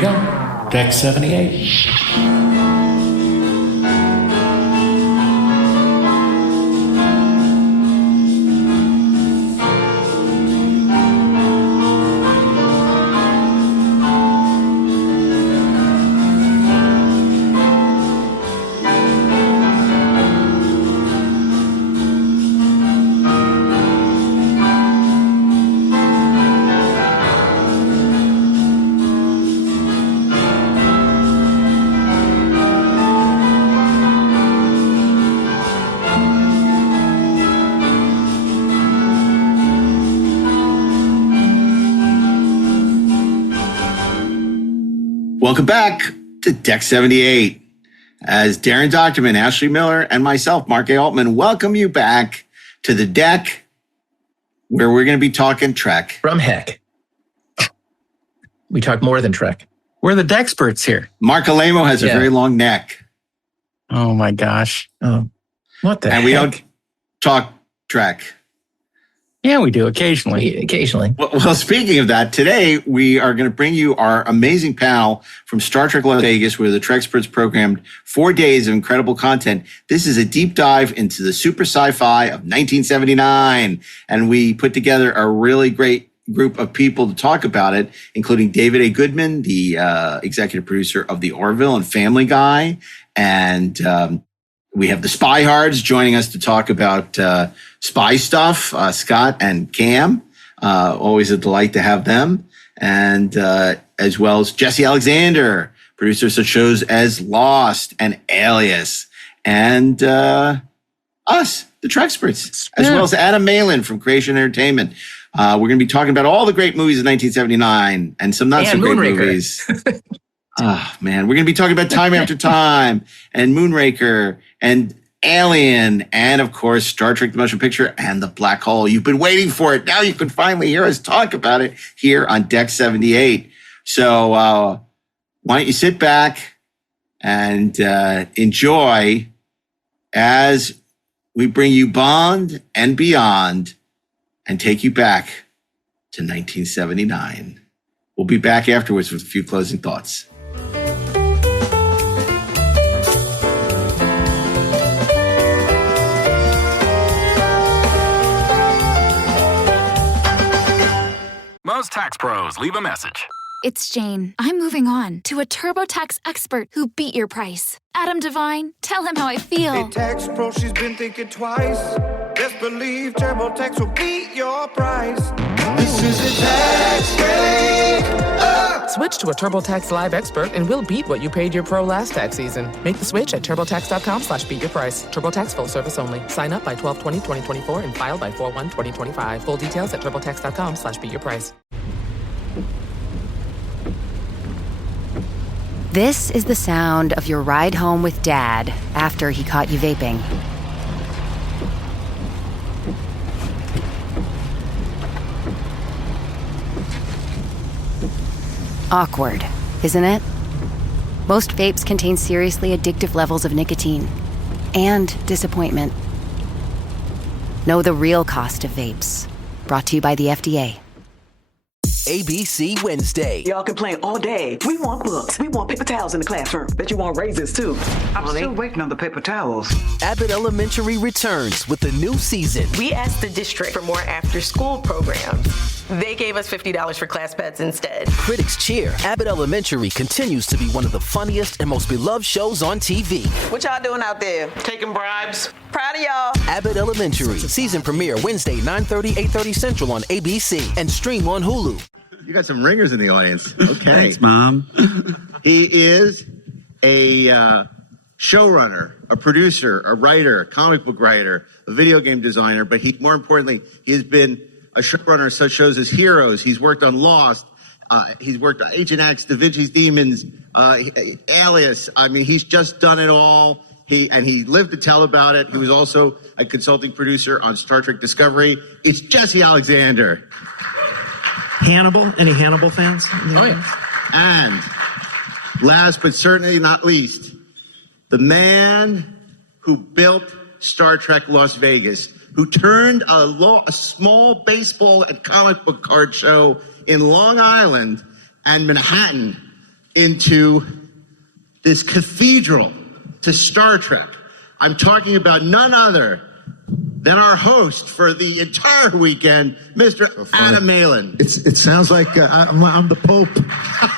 you go. Deck 78. Welcome back to Deck 78. As Darren Doctorman, Ashley Miller, and myself, Mark A. Altman, welcome you back to the deck where we're going to be talking Trek. From heck. We talk more than Trek. We're the Deckspers here. Mark Alemo has a very long neck. Oh my gosh. Oh, what the heck? And we don't talk Trek. Yeah, we do occasionally. Occasionally. Well, speaking of that, today we are going to bring you our amazing panel from Star Trek Las Vegas, where the Treksperts programmed 4 days of incredible content. This is a deep dive into the Super Sci-Fi of 1979. And we put together a really great group of people to talk about it, including David A. Goodman, the executive producer of The Orville and Family Guy. And we have the SPYHARDS joining us to talk about spy stuff, Scott and Cam. Always a delight to have them. And as well as Jesse Alexander, producer of such shows as Lost and ALIAS. And us, the Treksperts, as well as Adam Malin from Creation Entertainment. We're going to be talking about all the great movies of 1979 and some not so great movies. Oh, man. We're going to be talking about Time After Time and Moonraker and Alien and, of course, Star Trek The Motion Picture and The Black Hole. You've been waiting for it. Now you can finally hear us talk about it here on Deck 78. So why don't you sit back and enjoy as we bring you Bond and beyond and take you back to 1979. We'll be back afterwards with a few closing thoughts. Most tax pros leave a message. It's Jane. I'm moving on to a TurboTax expert who beat your price. Adam Devine, tell him how I feel. Hey, tax pro, she's been thinking twice. Best believe TurboTax will beat your price. This is a tax break. Switch to a TurboTax Live expert and we'll beat what you paid your pro last tax season. Make the switch at TurboTax.com/beatyourprice. TurboTax full service only. Sign up by 12/20/2024 and file by 4/1/2025. Full details at TurboTax.com/beatyourprice. This is the sound of your ride home with Dad after he caught you vaping. Awkward, isn't it? Most vapes contain seriously addictive levels of nicotine and disappointment. Know the real cost of vapes. Brought to you by the FDA. ABC Wednesday. Y'all complain all day. We want books. We want paper towels in the classroom. Bet you want raises too. I'm still waiting on the paper towels. Abbott Elementary returns with a new season. We asked the district for more after-school programs. They gave us $50 for class pets instead. Critics cheer. Abbott Elementary continues to be one of the funniest and most beloved shows on TV. What y'all doing out there? Taking bribes? Proud of y'all. Abbott Elementary. Season premiere Wednesday, 9:30, 8:30 Central on ABC and stream on Hulu. You got some ringers in the audience. Okay. Thanks, Mom. He is a showrunner, a producer, a writer, a comic book writer, a video game designer, but more importantly, he has been a showrunner of such shows as Heroes. He's worked on Lost. He's worked on Agent X, Da Vinci's Demons, Alias. I mean, he's just done it all. He lived to tell about it. He was also a consulting producer on Star Trek Discovery. It's Jesse Alexander. Hannibal? Any Hannibal fans? Oh, yeah. And last but certainly not least, the man who built Star Trek Las Vegas, who turned a small baseball and comic book card show in Long Island and Manhattan into this cathedral to Star Trek. I'm talking about none other than our host for the entire weekend, Mr. Adam Malin. It sounds like I'm the Pope.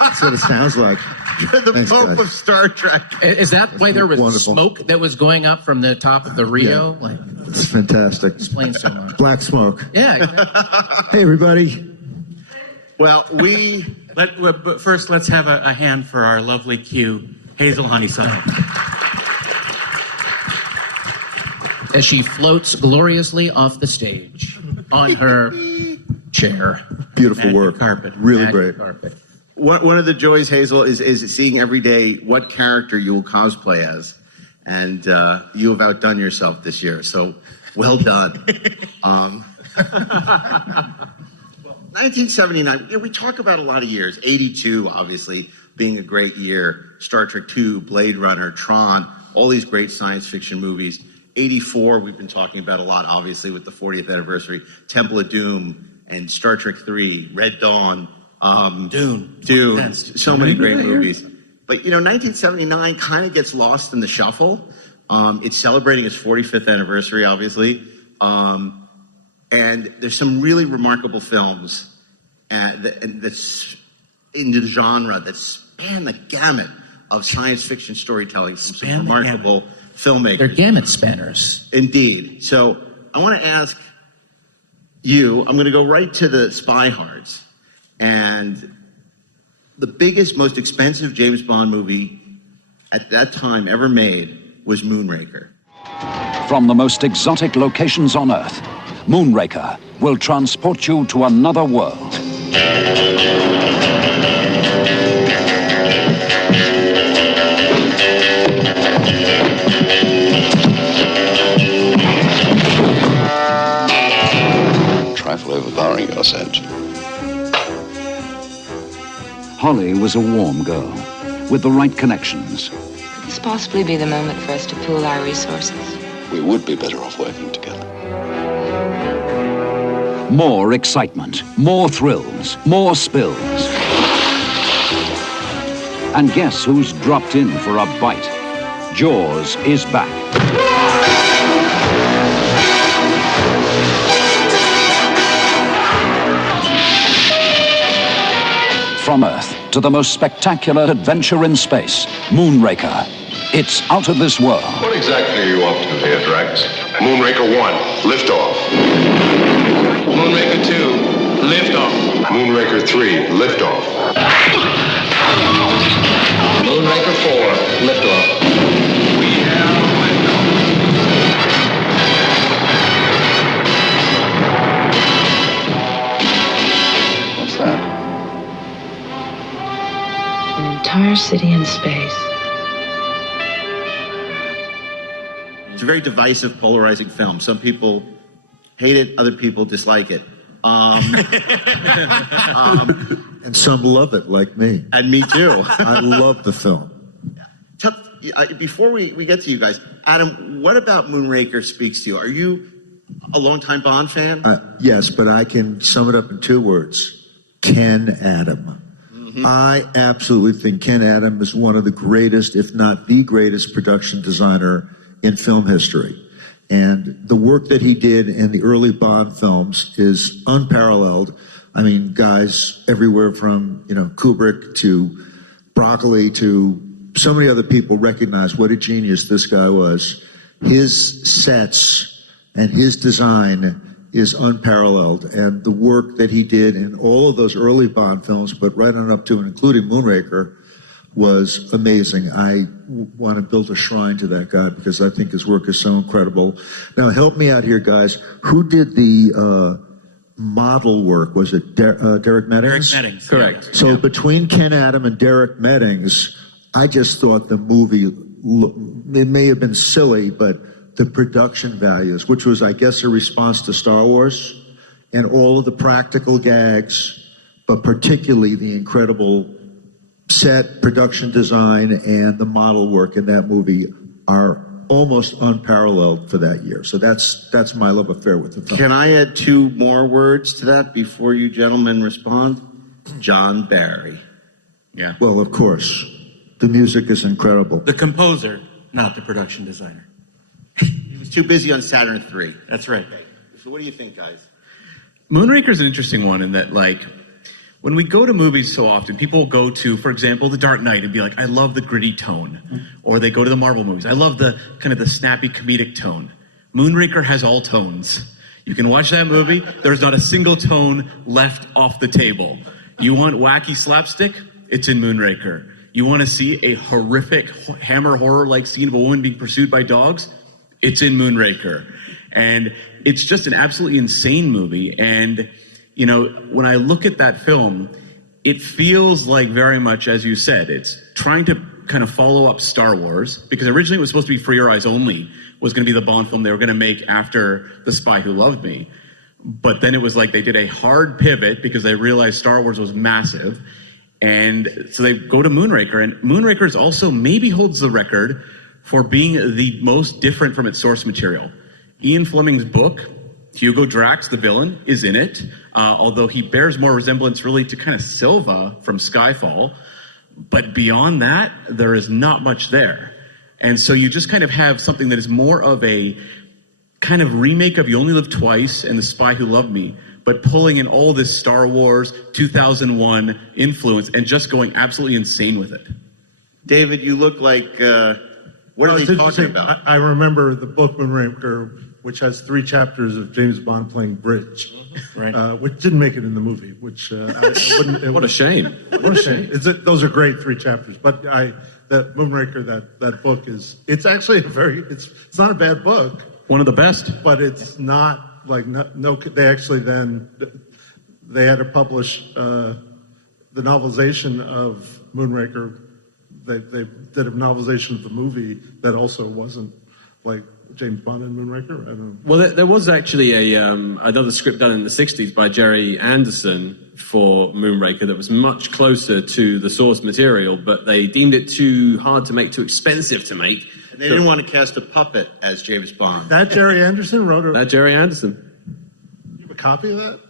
That's what it sounds like. You're the Pope of Star Trek. Is that why there was wonderful smoke that was going up from the top of the Rio? Yeah. It's fantastic. Explains so much. Black smoke. Yeah. Hey, everybody. Well, but first, let's have a hand for our lovely Q, Hazel Honeysuckle. As she floats gloriously off the stage on her chair. Beautiful Magic work. Carpet. Really Magic great. carpet. one of the joys, Hazel, is seeing every day what character you will cosplay as. And you have outdone yourself this year, so well done. 1979, we talk about a lot of years. 82, obviously, being a great year. Star Trek II, Blade Runner, Tron, all these great science fiction movies. 84, we've been talking about a lot, obviously, with the 40th anniversary. Temple of Doom and Star Trek III, Red Dawn. Dune. So many great movies. But, 1979 kind of gets lost in the shuffle. It's celebrating its 45th anniversary, obviously. And there's some really remarkable films that's in the genre that span the gamut of science fiction storytelling from some remarkable filmmakers. They're gamut spanners. Indeed. So I want to ask you, I'm going to go right to the SPYHARDS. And the biggest, most expensive James Bond movie at that time ever made was MOONRAKER. From the most exotic locations on Earth, MOONRAKER will transport you to another world. Trifle overpowering, your sense. Holly was a warm girl with the right connections. Could this possibly be the moment for us to pool our resources? We would be better off working together. More excitement, more thrills, more spills. And guess who's dropped in for a bite? Jaws is back. From Earth to the most spectacular adventure in space, MOONRAKER. It's out of this world. What exactly are you up to here, Drax? MOONRAKER 1, liftoff. MOONRAKER 2, liftoff. MOONRAKER 3, liftoff. MOONRAKER 4, liftoff. We have liftoff. What's that? An entire city in space. It's a very divisive, polarizing film. Some people hate it, other people dislike it. And some love it, like me. And me too. I love the film. Before we get to you guys, Adam, what about MOONRAKER speaks to you? Are you a longtime Bond fan? Yes, but I can sum it up in 2 words. Ken Adam. I absolutely think Ken Adam is one of the greatest, if not the greatest, production designer in film history. And the work that he did in the early Bond films is unparalleled. I mean, guys everywhere from, Kubrick to Broccoli to so many other people recognize what a genius this guy was. His sets and his design is unparalleled. And the work that he did in all of those early Bond films, but right on up to and including MOONRAKER, was amazing. I want to build a shrine to that guy because I think his work is so incredible. Now, help me out here, guys. Who did the model work? Was it Derek Meddings? Derek Meddings, correct. So between Ken Adam and Derek Meddings, I just thought the movie, it may have been silly, but the production values, which was, I guess, a response to Star Wars, and all of the practical gags, but particularly the incredible set, production design, and the model work in that movie are almost unparalleled for that year. So that's my love affair with the film. Can I add 2 more words to that before you gentlemen respond? John Barry. Yeah. Well, of course. The music is incredible. The composer, not the production designer. He was too busy on Saturn III. That's right. Okay. So what do you think, guys? Moonraker's an interesting one in that, like, when we go to movies so often, people go to, for example, The Dark Knight and be like, I love the gritty tone. Or they go to the Marvel movies. I love the kind of the snappy comedic tone. Moonraker has all tones. You can watch that movie. There's not a single tone left off the table. You want wacky slapstick? It's in Moonraker. You want to see a horrific Hammer horror-like scene of a woman being pursued by dogs? It's in Moonraker. And it's just an absolutely insane movie. And, you know, when I look at that film, it feels like very much, as you said, it's trying to kind of follow up Star Wars, because originally it was supposed to be For Your Eyes Only, was going to be the Bond film they were going to make after The Spy Who Loved Me. But then it was like they did a hard pivot because they realized Star Wars was massive. And so they go to Moonraker, and Moonraker is also maybe holds the record for being the most different from its source material. Ian Fleming's book, Hugo Drax, the villain, is in it, although he bears more resemblance really to kind of Silva from Skyfall. But beyond that, there is not much there. And so you just kind of have something that is more of a kind of remake of You Only Live Twice and The Spy Who Loved Me, but pulling in all this Star Wars 2001 influence and just going absolutely insane with it. David, you look like, what are they talking about? I remember the book Moonraker, which has 3 chapters of James Bond playing bridge, right? Which didn't make it in the movie, which What a shame. What a shame. Those are great 3 chapters, but that Moonraker, that book it's actually it's not a bad book. One of the best. But it's not like, they actually they had to publish the novelization of Moonraker. They did a novelization of the movie that also wasn't like James Bond and Moonraker. I don't know. Well, there was actually another script done in the 60s by Jerry Anderson for Moonraker that was much closer to the source material, but they deemed it too hard to make, too expensive to make. And they didn't want to cast a puppet as James Bond. That Jerry Anderson wrote it. That Jerry Anderson. You have a copy of that?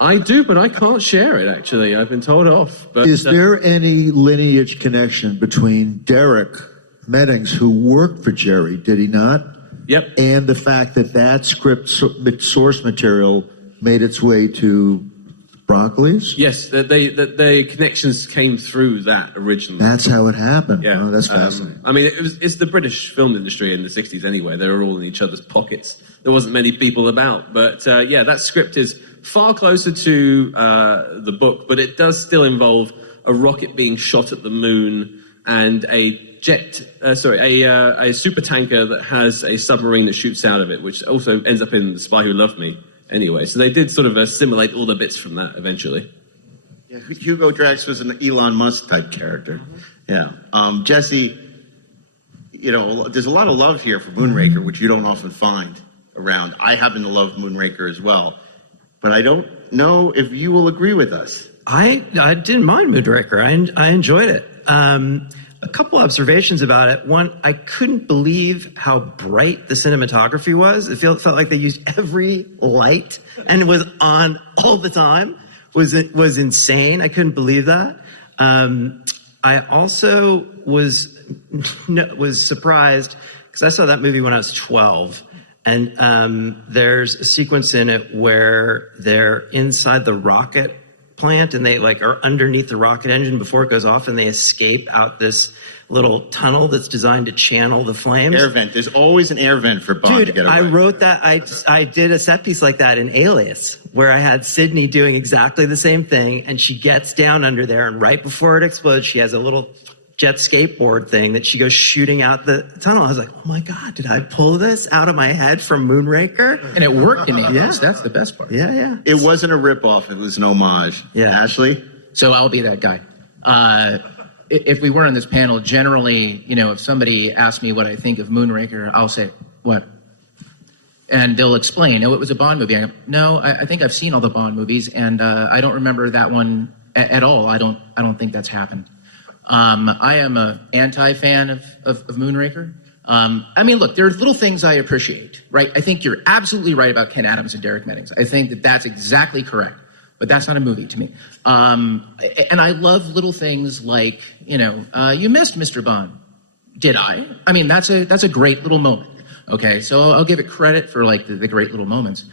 I do, but I can't share it, actually. I've been told off. But, Is there any lineage connection between Derek Meddings, who worked for Jerry, did he not? Yep. And the fact that script source material made its way to Broccoli's? Yes, the connections came through that originally. That's how it happened. Yeah. Oh, that's fascinating. I mean, it's the British film industry in the 60s anyway. They were all in each other's pockets. There wasn't many people about. But, yeah, that script is far closer to the book, but it does still involve a rocket being shot at the moon and a super tanker that has a submarine that shoots out of it, which also ends up in The Spy Who Loved Me anyway. So they did sort of assimilate all the bits from that eventually. Yeah, Hugo Drax was an Elon Musk type character. Yeah. Jesse, you know, there's a lot of love here for Moonraker, which you don't often find around. I happen to love Moonraker as well, but I don't know if you will agree with us. I didn't mind Moonraker. I enjoyed it. A couple observations about it. One, I couldn't believe how bright the cinematography was. It felt like they used every light and it was on all the time. Was insane. I couldn't believe that. I also was surprised because I saw that movie when I was 12, and there's a sequence in it where they're inside the rocket plant and they like are underneath the rocket engine before it goes off, and they escape out this little tunnel that's designed to channel the flames. Air vent. There's always an air vent for Bond to get away. I wrote that. I did a set piece like that in ALIAS, where I had Sydney doing exactly the same thing, and she gets down under there, and right before it explodes, she has a little jet skateboard thing that she goes shooting out the tunnel. I was like, oh my God, did I pull this out of my head from Moonraker? And it worked in ALIAS. That's the best part. Yeah, yeah. It wasn't a ripoff. It was an homage. Yeah. Ashley? So I'll be that guy. If we were on this panel, generally, you know, if somebody asks me what I think of Moonraker, I'll say, what? And they'll explain, oh, it was a Bond movie. I go, no, I think I've seen all the Bond movies, and I don't remember that one at all. I don't think that's happened. I am an anti-fan of Moonraker. I mean, look, there's little things I appreciate, right? I think you're absolutely right about Ken Adams and Derek Meddings. I think that that's exactly correct. but that's not a movie to me. And I love little things like, you missed Mr. Bond. Did I? I mean, that's a great little moment. Okay, so I'll give it credit for like the great little moments.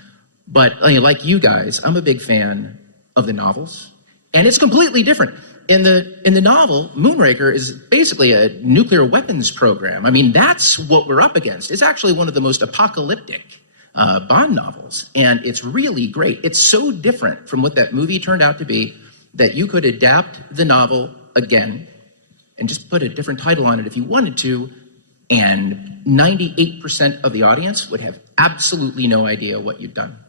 But like you guys, I'm a big fan of the novels, and it's completely different. In the novel, Moonraker is basically a nuclear weapons program. I mean, that's what we're up against. It's actually one of the most apocalyptic Bond novels, and it's really great. It's so different from what that movie turned out to be that you could adapt the novel again and just put a different title on it if you wanted to, and 98% of the audience would have absolutely no idea what you'd done.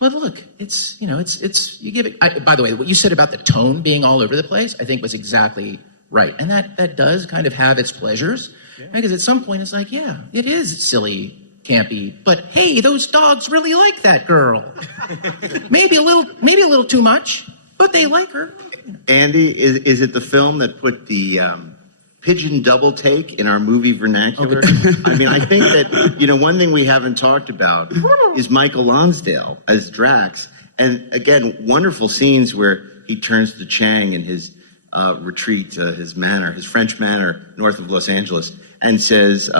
But look, it's you give it. By the way, what you said about the tone being all over the place, I think was exactly right, and that does kind of have its pleasures, because at some point it's like, yeah, it is silly, campy, but hey, those dogs really like that girl. maybe a little too much, but they like her. Andy, is it the film that put the pigeon double take in our movie vernacular? I mean, I think that, one thing we haven't talked about is Michael Lonsdale as Drax. And again, wonderful scenes where he turns to Chang in his retreat, his French manor north of Los Angeles, and says,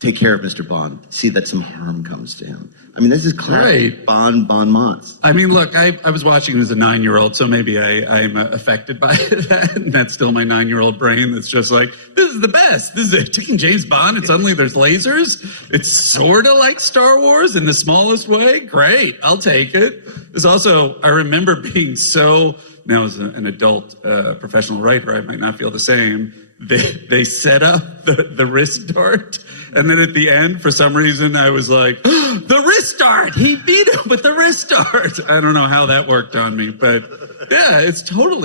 take care of Mr. Bond. See that some harm comes to him. I mean, this is classic Bond months. I mean, look, I was watching it as a 9-year-old, so maybe I'm affected by that, and that's still my 9-year-old brain that's just like, this is the best. This is taking James Bond, and suddenly there's lasers. It's sort of like Star Wars in the smallest way. Great, I'll take it. There's also, I remember being so, now as an adult professional writer, I might not feel the same. They set up the wrist dart, and then at the end, for some reason, I was like, oh, the wrist dart! He beat him with the wrist dart! I don't know how that worked on me, but yeah, it's one of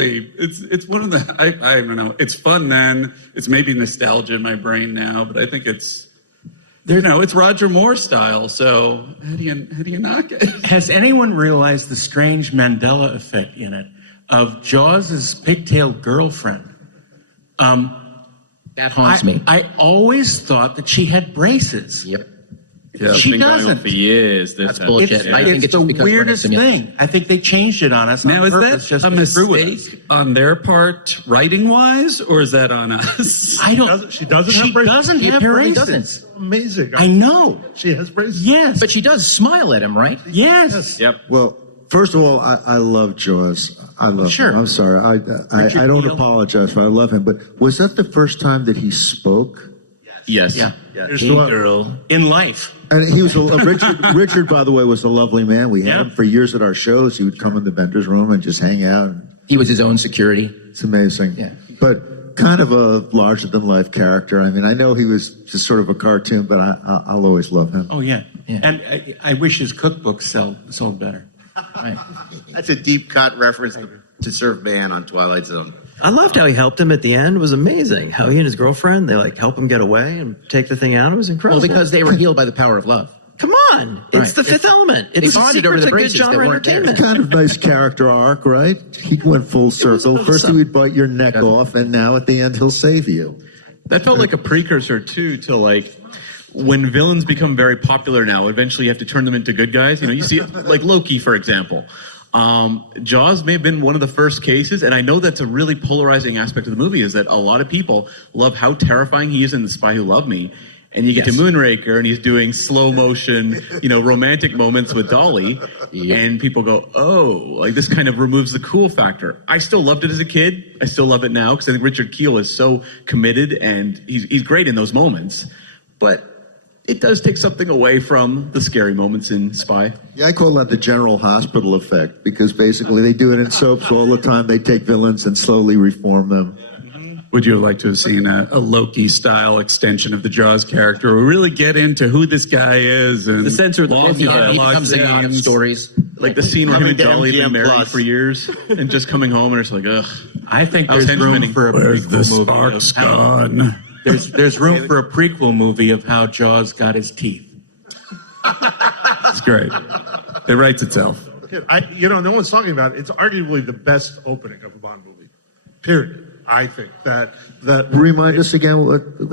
the, I don't know, it's fun then, it's maybe nostalgia in my brain now, but I think it's Roger Moore style, so how do you knock it? Has anyone realized the strange Mandela effect in it of Jaws' pigtailed girlfriend? That haunts me. I always thought that she had braces. Yep. Yeah, she doesn't. For years. That's bullshit. I think it's the weirdest thing. I think they changed it on us. Now, on is purpose, that just a to screw with mistake us. on their part, writing-wise, or is that on us? I don't. She doesn't have braces. Doesn't She have apparently braces. doesn't. Amazing. I know. She has braces. Yes, but she does smile at him, right? Yes. Yep. Well, first of all, I love Jaws. I love him. I'm sorry. I don't apologize for I love him. But was that the first time that he spoke? Yes. Yeah. Here's Hey, the one. girl. In life. And he was Richard, by the way, was a lovely man. We had him for years at our shows. He would come in the vendor's room and just hang out. He was his own security. It's amazing. Yeah. But kind of a larger-than-life character. I mean, I know he was just sort of a cartoon, but I'll always love him. Oh, yeah. And I wish his cookbooks sold better. Right. That's a deep cut reference to Surf Man on Twilight Zone. I loved how he helped him at the end. It was amazing. How he and his girlfriend, they help him get away and take the thing out. It was incredible. Well, because they were healed by the power of love. Come on. It's the fifth element. It's they bonded over the braces that weren't there. It's kind of nice character arc, right? He went full circle. awesome. First he would bite your neck off, and now at the end he'll save you. That felt like a precursor, too, to when villains become very popular now, eventually you have to turn them into good guys. You see, like Loki, for example. Jaws may have been one of the first cases, and I know that's a really polarizing aspect of the movie, is that a lot of people love how terrifying he is in The Spy Who Loved Me, and you get to Moonraker, and he's doing slow motion, romantic moments with Dolly, and people go, oh, this kind of removes the cool factor. I still loved it as a kid. I still love it now, because I think Richard Kiel is so committed, and he's great in those moments, but it does take something away from the scary moments in Spy. Yeah, I call that the General Hospital effect, because basically they do it in soaps all the time. They take villains and slowly reform them. Would you like to have seen a Loki-style extension of the Jaws character? We really get into who this guy is and the center of the He comes in on stories. Like the scene where him and Dolly have been MGM married for years and just coming home and it's like, ugh. I think there's room for a Where's the prequel movie. sparks gone? There's room for a prequel movie of how Jaws got his teeth. It's great. It writes itself. No one's talking about it. It's arguably the best opening of a Bond movie. Period. I think that Remind us again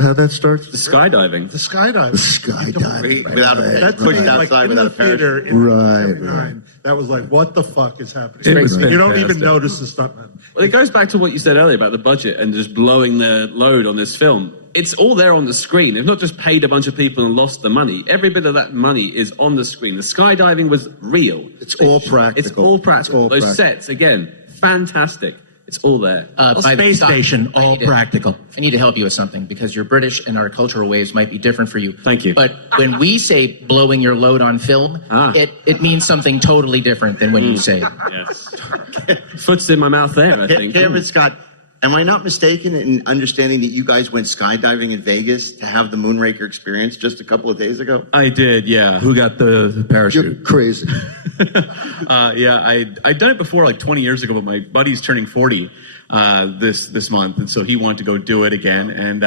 how that starts. The skydiving. The skydiving. The skydiving. Without a pushed outside without a parachute. Right. That was like, what the fuck is happening? It was You don't fantastic. even notice the stuntman. Well, it goes back to what you said earlier about the budget and just blowing the load on this film. It's all there on the screen. They've not just paid a bunch of people and lost the money. Every bit of that money is on the screen. The skydiving was real. It's all practical. It's all practical. Those practical. sets, again, fantastic. It's all there. Space station, all practical. I need to help you with something because you're British and our cultural ways might be different for you. Thank you. But when we say blowing your load on film, it means something totally different than when you say it. Yes. Foot's in my mouth there, I think. Cam and Scott, am I not mistaken in understanding that you guys went skydiving in Vegas to have the Moonraker experience just a couple of days ago? I did, yeah. Who got the parachute? You're crazy. Yeah, I'd done it before, like 20 years ago, but my buddy's turning 40 this month, and so he wanted to go do it again. And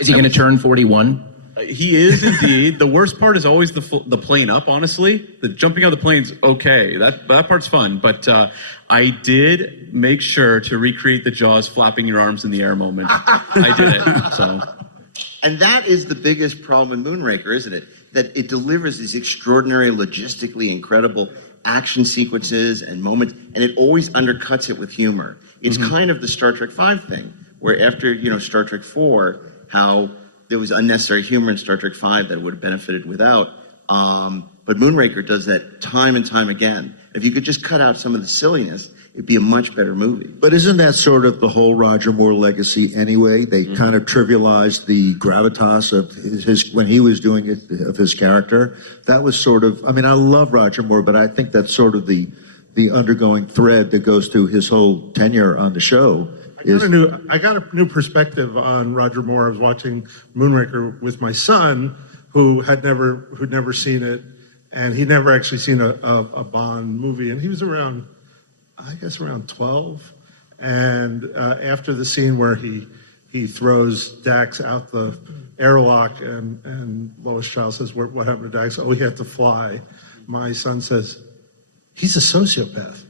is he going to turn 41? He is indeed. The worst part is always the plane up. Honestly, the jumping out of the plane's okay. That part's fun, but I did make sure to recreate the Jaws flapping your arms in the air moment. I did it. So. And that is the biggest problem in Moonraker, isn't it? That it delivers these extraordinary, logistically incredible action sequences and moments, and it always undercuts it with humor. It's kind of the Star Trek V thing, where after, Star Trek IV, how there was unnecessary humor in Star Trek V that would have benefited without. But Moonraker does that time and time again. If you could just cut out some of the silliness, it'd be a much better movie. But isn't that sort of the whole Roger Moore legacy anyway? They kind of trivialized the gravitas of his when he was doing it, of his character. That was sort of, I mean, I love Roger Moore, but I think that's sort of the undergoing thread that goes through his whole tenure on the show. I got a new perspective on Roger Moore. I was watching Moonraker with my son, who'd never seen it, and he'd never actually seen a Bond movie, and he was around 12. And after the scene where he throws Dax out the airlock, and Lois Child says, "What happened to Dax?" "Oh, he had to fly." My son says, "He's a sociopath."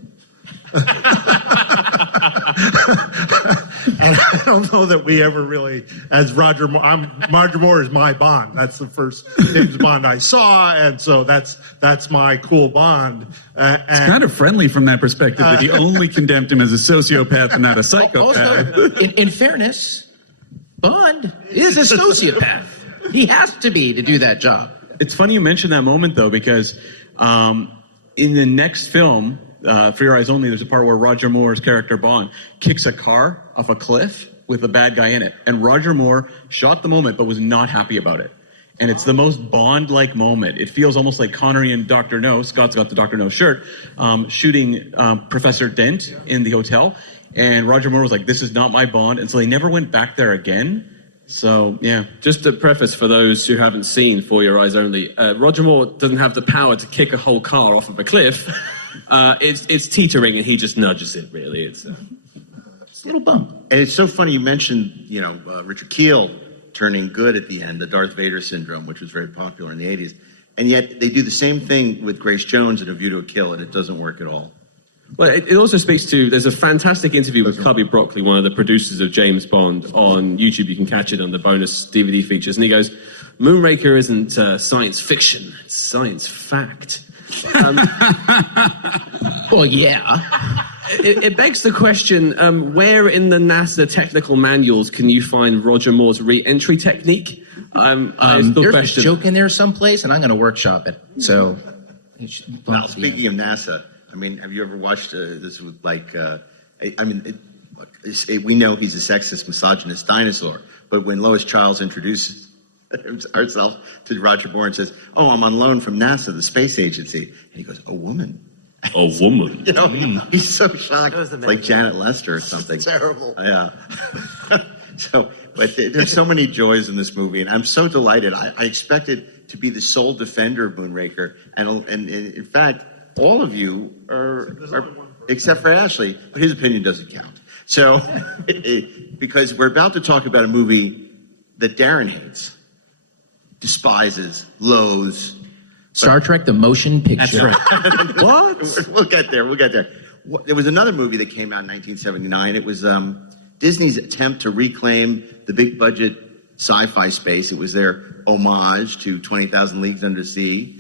And I don't know that we ever really, as Roger Moore is my Bond. That's the first James Bond I saw, and so that's my cool Bond. It's kind of friendly from that perspective that he only condemned him as a sociopath and not a psychopath. Also, in fairness, Bond is a sociopath. He has to be to do that job. It's funny you mentioned that moment, though, because in the next film, For Your Eyes Only, there's a part where Roger Moore's character Bond kicks a car off a cliff with a bad guy in it. And Roger Moore shot the moment but was not happy about it. And it's the most Bond-like moment. It feels almost like Connery and Dr. No, Scott's got the Dr. No shirt, shooting Professor Dent in the hotel. And Roger Moore was like, "This is not my Bond." And so they never went back there again. So, yeah. Just to preface for those who haven't seen For Your Eyes Only, Roger Moore doesn't have the power to kick a whole car off of a cliff. It's teetering, and he just nudges it, really. It's a little bump. And it's so funny you mentioned, Richard Kiel turning good at the end, the Darth Vader syndrome, which was very popular in the 80s. And yet they do the same thing with Grace Jones in A View to a Kill, and it doesn't work at all. Well, it also speaks to, there's a fantastic interview with Cubby Broccoli, one of the producers of James Bond, on YouTube. You can catch it on the bonus DVD features. And he goes, Moonraker isn't science fiction, it's science fact. Well, yeah. It begs the question, where in the NASA technical manuals can you find Roger Moore's re-entry technique? There's a joke in there someplace, and I'm going to workshop it. So, Well, speaking of NASA, I mean, have you ever watched this with we know he's a sexist, misogynist dinosaur, but when Lois Child introduces herself to Roger Moore and says, "Oh, I'm on loan from NASA, the space agency," and he goes, "A woman." A woman. He's so shocked. It's like Janet Lester or something. It's terrible. Yeah. But there's so many joys in this movie, and I'm so delighted. I expected to be the sole defender of Moonraker, and in fact, all of you are except for Ashley, but his opinion doesn't count. So, because we're about to talk about a movie that Darren hates, despises, loathes. Star Trek: The Motion Picture. That's right. What? We'll get there. There was another movie that came out in 1979. It was Disney's attempt to reclaim the big budget sci-fi space. It was their homage to 20,000 Leagues Under Sea.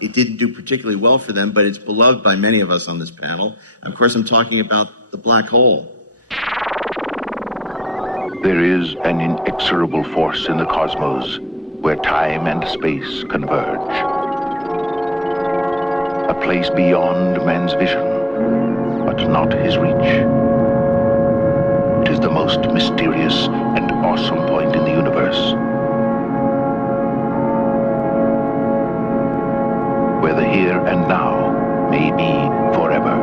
It didn't do particularly well for them, but it's beloved by many of us on this panel. And of course, I'm talking about the black hole. There is an inexorable force in the cosmos where time and space converge. A place beyond man's vision, but not his reach. It is the most mysterious and awesome point in the universe, where the here and now may be forever.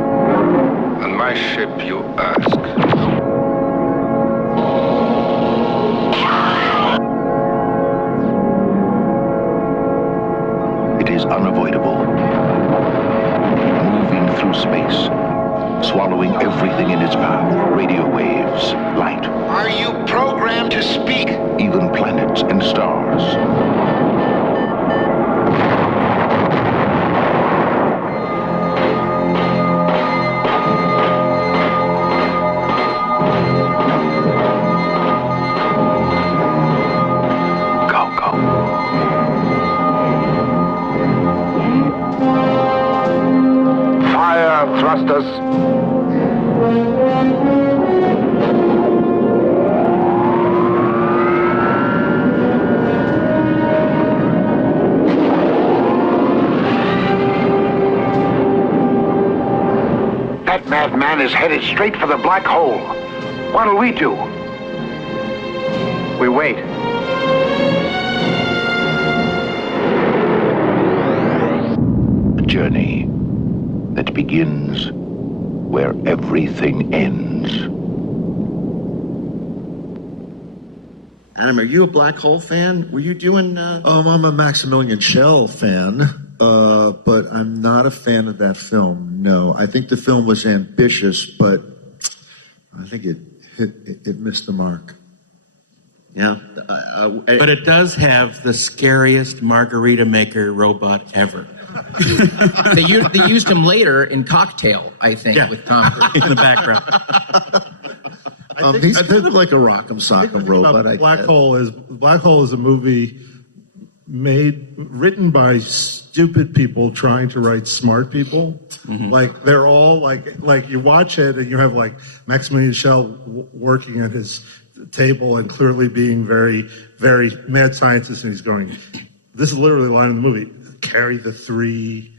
On my ship, you ask. It is unavoidable, moving through space, swallowing everything in its path. Radio waves, light. Are you programmed to speak? Even planets and stars. Thrusters. That madman is headed straight for the black hole. What'll we do? We wait. A journey that begins where everything ends. Adam, are you a black hole fan? Were you doing... I'm a Maximilian Schell fan, but I'm not a fan of that film, no. I think the film was ambitious, but I think it missed the mark. Yeah. But it does have the scariest margarita maker robot ever. They used him later in Cocktail, I think, with Tom Cruise in the background. He's like a Rock'em Sock'em robot. Black Hole is a movie written by stupid people trying to write smart people. Mm-hmm. Like they're all like you watch it and you have like Maximilian Schell working at his table and clearly being very, very mad scientist, and he's going, this is literally a line in the movie, carry the three,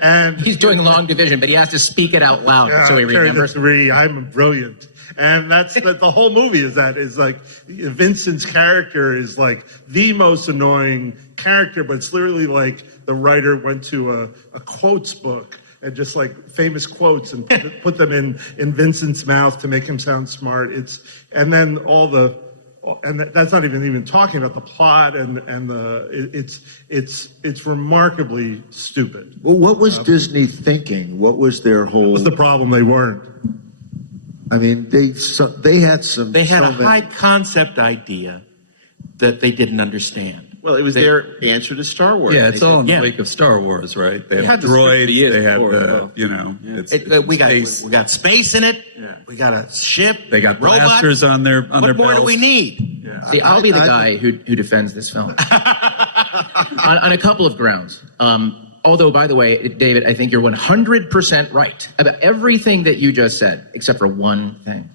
and he's doing long division, but he has to speak it out loud so he remembers. The three, I'm brilliant. And that's the whole movie is like Vincent's character is like the most annoying character, but it's literally like the writer went to a quotes book and just like famous quotes and put them in Vincent's mouth to make him sound smart. And that's not even talking about the plot it's remarkably stupid. Well, what was Disney thinking? What was their whole? What was the problem? They weren't. I mean, they had a high concept idea that they didn't understand. Well, it was their answer to Star Wars. Yeah, it's all in the wake of Star Wars, right? They have droids, they have we got space in it. Yeah. We got a ship. They got blasters on their belts. What more do we need? Yeah. See, I'll be the guy who defends this film on a couple of grounds. Although, by the way, David, I think you're 100% right about everything that you just said, except for one thing,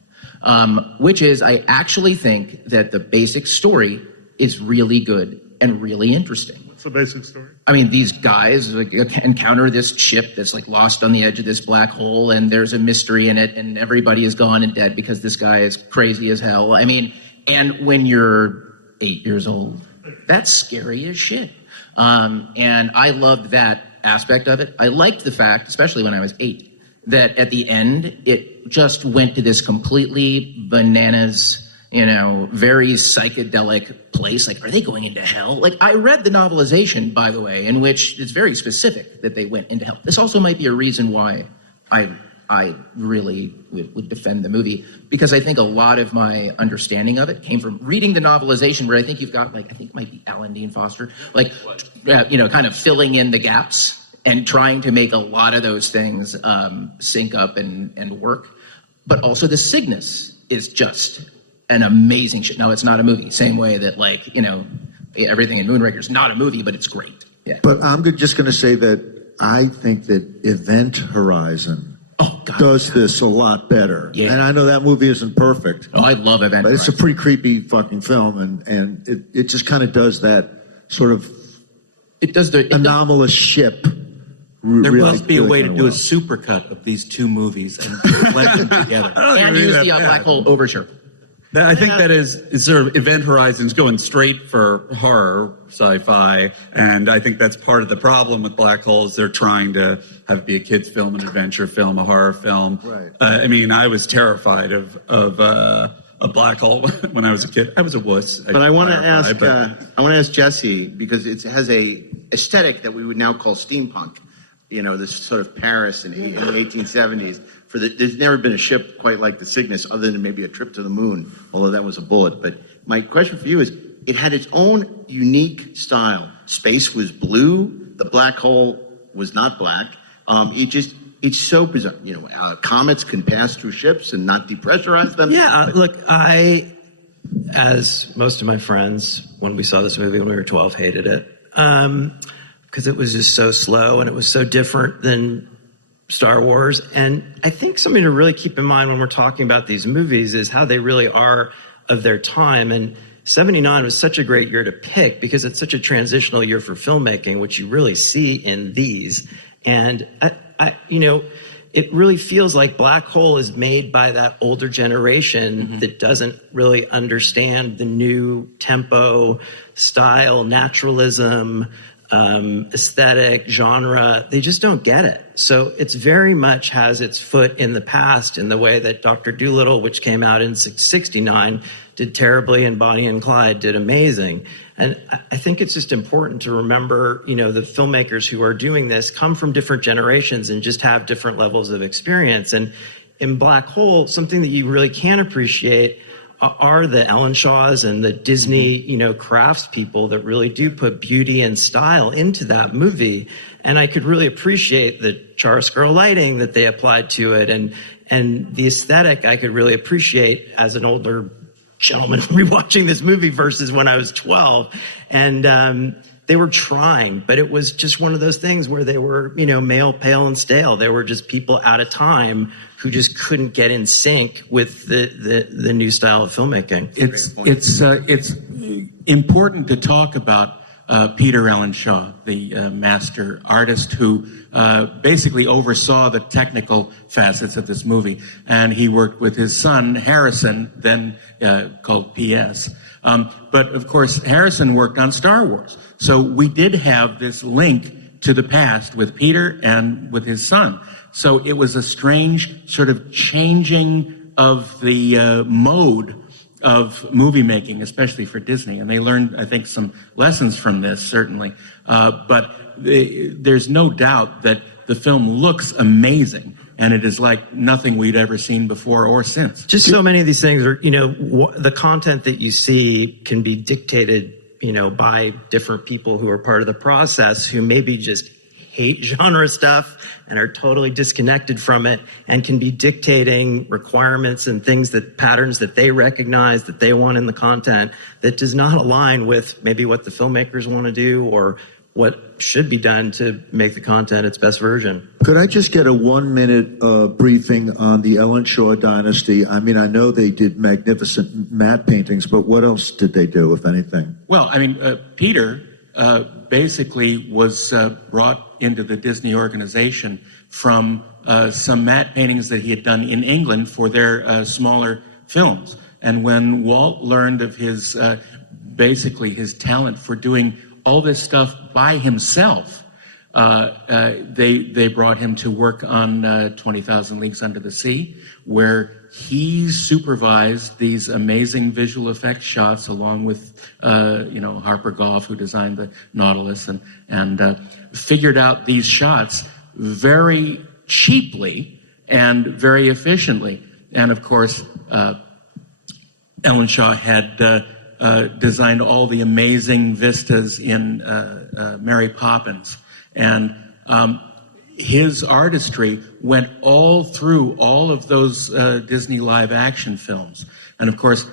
which is I actually think that the basic story is really good and really interesting. What's the basic story? I mean, these guys encounter this ship that's like lost on the edge of this black hole, and there's a mystery in it, and everybody is gone and dead because this guy is crazy as hell. I mean, and when you're 8 years old, that's scary as shit. And I loved that aspect of it. I liked the fact, especially when I was 8, that at the end, it just went to this completely bananas, very psychedelic place. Like, are they going into hell? Like, I read the novelization, by the way, in which it's very specific that they went into hell. This also might be a reason why I really would defend the movie, because I think a lot of my understanding of it came from reading the novelization, where I think you've got, I think it might be Alan Dean Foster, kind of filling in the gaps and trying to make a lot of those things sync up and work. But also the Cygnus is just an amazing shit. Now, it's not a movie, same way that, like, you know, everything in Moonraker is not a movie, but it's great. Yeah. But I'm just going to say that I think that Event Horizon does this a lot better. Yeah. And I know that movie isn't perfect. Oh, I love Event But it's a pretty creepy fucking film, and it just kind of does that sort of anomalous ship. There must be a way to do a supercut of these two movies and blend them together. And use the Black Hole Overture. I think that is sort of Event Horizons going straight for horror, sci-fi, and I think that's part of the problem with Black Holes. They're trying to have it be a kid's film, an adventure film, a horror film. Right. I mean, I was terrified of a Black Hole when I was a kid. I was a wuss. But I want to ask Jesse, because it has a aesthetic that we would now call steampunk. You know, this sort of Paris in the 1870s. There's never been a ship quite like the Cygnus, other than maybe a trip to the moon, although that was a bullet. But my question for you is, it had its own unique style. Space was blue. The black hole was not black. It's so bizarre. You know, comets can pass through ships and not depressurize them. Yeah, look, as most of my friends, when we saw this movie when we were 12, hated it. Because it was just so slow and it was so different than Star Wars. And I think something to really keep in mind when we're talking about these movies is how they really are of their time. And 79 was such a great year to pick because it's such a transitional year for filmmaking, which you really see in these. And you know, it really feels like Black Hole is made by that older generation that doesn't really understand the new tempo, style, naturalism, aesthetic, genre. They just don't get it. So it's very much has its foot in the past in the way that Dr. Dolittle, which came out in 69, did terribly, and Bonnie and Clyde did amazing. And I think it's just important to remember, you know, the filmmakers who are doing this come from different generations and just have different levels of experience. And in Black Hole, something that you really can appreciate are the Ellen Shaws and the Disney, you know, craftspeople that really do put beauty and style into that movie. And I could really appreciate the chiaroscuro lighting that they applied to it, and the aesthetic I could really appreciate as an older gentleman rewatching this movie versus when I was 12. And they were trying, but it was just one of those things where they were, you know, male, pale, and stale. They were just people out of time who just couldn't get in sync with the new style of filmmaking. It's important to talk about Peter Ellen Shaw, the master artist who basically oversaw the technical facets of this movie. And he worked with his son, Harrison, then called P.S. But of course, Harrison worked on Star Wars. So we did have this link to the past with Peter and with his son. So it was a strange sort of changing of the mode of movie making, especially for Disney. And they learned, I think, some lessons from this, certainly. But there's no doubt that the film looks amazing. And it is like nothing we'd ever seen before or since. Just so many of these things are, you know, the content that you see can be dictated, you know, by different people who are part of the process who maybe just hate genre stuff and are totally disconnected from it and can be dictating requirements and things that patterns that they recognize that they want in the content that does not align with maybe what the filmmakers want to do or what should be done to make the content its best version. Could I just get a 1-minute briefing on the Ellen Shaw dynasty? I mean, I know they did magnificent matte paintings, but what else did they do, if anything? Well, I mean, Peter basically was brought into the Disney organization from some matte paintings that he had done in England for their smaller films. And when Walt learned of his, basically his talent for doing all this stuff by himself, they brought him to work on 20,000 Leagues Under the Sea, where he supervised these amazing visual effects shots along with, Harper Goff, who designed the Nautilus, and figured out these shots very cheaply and very efficiently. And of course, Ellen Shaw had designed all the amazing vistas in Mary Poppins. And His artistry went all through all of those Disney live action films. And of course,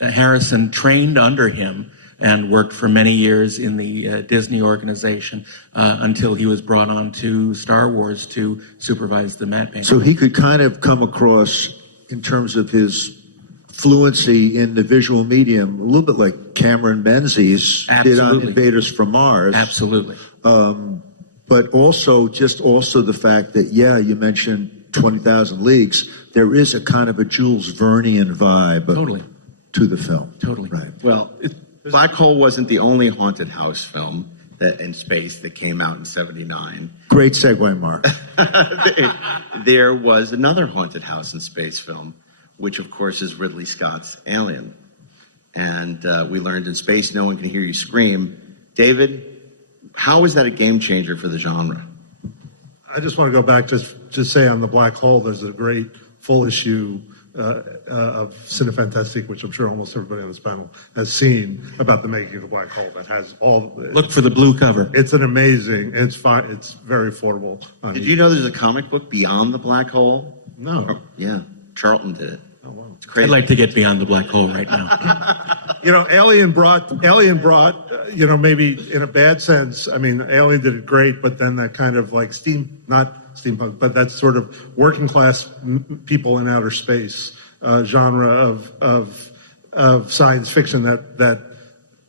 Harrison trained under him and worked for many years in the Disney organization until he was brought on to Star Wars to supervise the matte painting. So he could kind of come across, in terms of his fluency in the visual medium, a little bit like Cameron Menzies did on Invaders from Mars. Absolutely. But also the fact that, you mentioned 20,000 Leagues, there is a kind of a Jules Vernean vibe to the film. Totally. Right. Well, Black Hole wasn't the only haunted house film that in space that came out in '79. Great segue, Mark. There was another haunted house in space film, which of course is Ridley Scott's Alien. And we learned in space no one can hear you scream. David, how is that a game changer for the genre? I just want to go back to say on the Black Hole, there's a great full issue of Cinefantastique, which I'm sure almost everybody on this panel has seen, about the making of the Black Hole. That has all. Look for the blue cover. It's an amazing. It's fine. It's very affordable. Did you know there's a comic book beyond the Black Hole? No. Yeah, Charlton did it. Oh wow. It's crazy. I'd like to get beyond the Black Hole right now. Alien brought, maybe in a bad sense, I mean, Alien did it great, but then that kind of like not steampunk, but that sort of working class people in outer space genre of science fiction that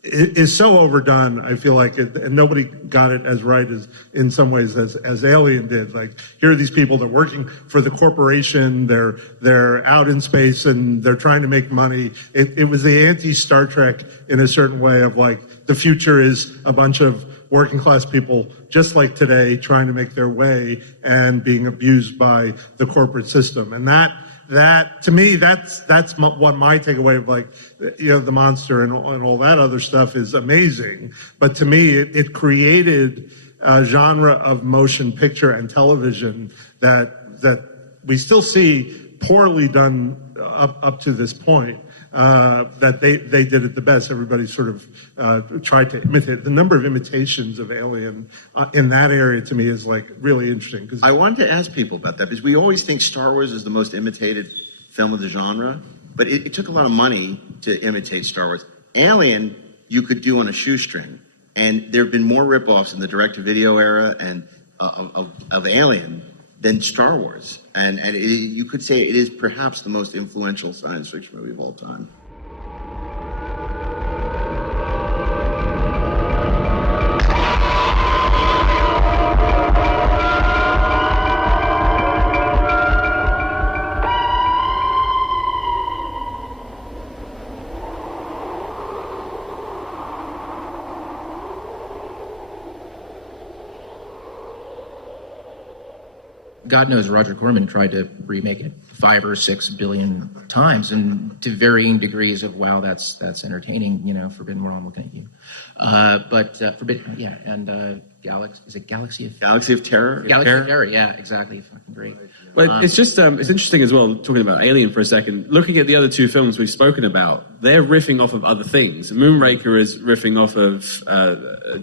is so overdone. I feel like and nobody got it as right as in some ways as Alien did. Like, here are these people that are working for the corporation. They're out in space and they're trying to make money. It was the anti-Star Trek in a certain way of like, the future is a bunch of working class people just like today trying to make their way and being abused by the corporate system. And that to me, that's what my takeaway of like, the monster and all that other stuff is amazing. But to me, it created a genre of motion picture and television that we still see poorly done up to this point. That they did it the best. Everybody sort of tried to imitate. The number of imitations of Alien in that area to me is like really interesting. I wanted to ask people about that because we always think Star Wars is the most imitated film of the genre, but it took a lot of money to imitate Star Wars. Alien, you could do on a shoestring, and there have been more ripoffs in the direct-to-video era and of Alien than Star Wars. And you could say it is perhaps the most influential science fiction movie of all time. God knows Roger Corman tried to remake it 5 or 6 billion times, and to varying degrees of wow, that's entertaining. Forbidden World, I'm looking at you. Forbidden, and Galaxy of Terror. Galaxy of Terror, yeah, exactly, fucking great. Well, it's just it's interesting as well, talking about Alien for a second. Looking at the other two films we've spoken about, they're riffing off of other things. Moonraker is riffing off of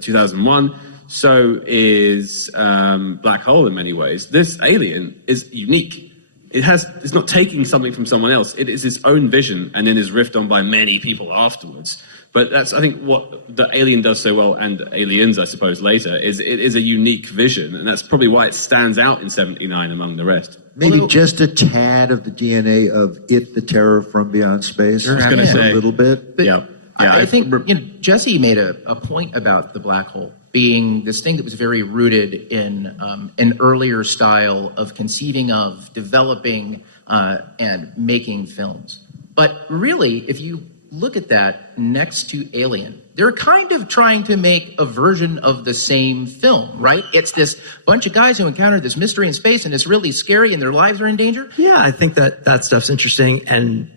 2001. So is Black Hole in many ways. This Alien is unique. It's not taking something from someone else. It is its own vision and then is riffed on by many people afterwards. But that's, I think, what the Alien does so well, and Aliens, I suppose, later, is it is a unique vision. And that's probably why it stands out in 79 among the rest. Maybe just a tad of the DNA of It, the Terror from Beyond Space. I was going to say. A little bit. But Yeah. I think Jesse made a point about the Black Hole being this thing that was very rooted in an earlier style of conceiving of, developing, and making films. But really, if you look at that next to Alien, they're kind of trying to make a version of the same film, right? It's this bunch of guys who encounter this mystery in space, and it's really scary, and their lives are in danger. Yeah, I think that stuff's interesting and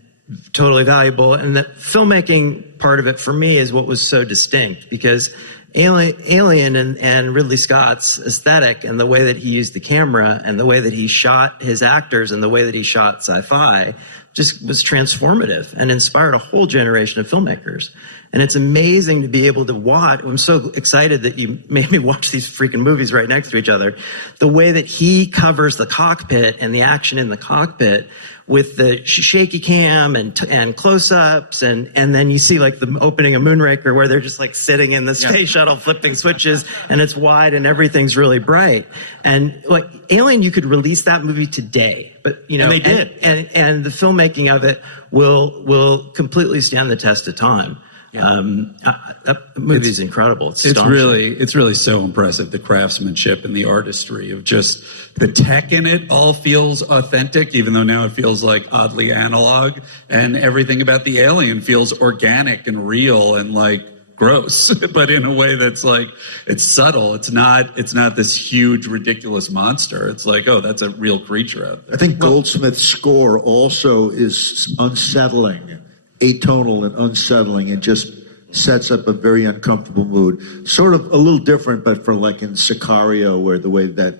totally valuable. And the filmmaking part of it for me is what was so distinct, because Alien and Ridley Scott's aesthetic and the way that he used the camera and the way that he shot his actors and the way that he shot sci-fi just was transformative and inspired a whole generation of filmmakers. And it's amazing to be able to watch. I'm so excited that you made me watch these freaking movies right next to each other. The way that he covers the cockpit and the action in the cockpit with the shaky cam and close-ups, and then you see like the opening of Moonraker where they're just like sitting in the space shuttle flipping switches, and it's wide and everything's really bright. And like Alien, you could release that movie today, but you know, and they did, and the filmmaking of it will completely stand the test of time. That movie is incredible. It's really so impressive, the craftsmanship and the artistry of just the tech in it all feels authentic, even though now it feels like oddly analog, and everything about the alien feels organic and real and like gross, but in a way that's like, it's subtle. It's not this huge, ridiculous monster. It's like, oh, that's a real creature out there. I think Goldsmith's score also is unsettling, atonal and unsettling, and just sets up a very uncomfortable mood. Sort of a little different, but for like in Sicario, where the way that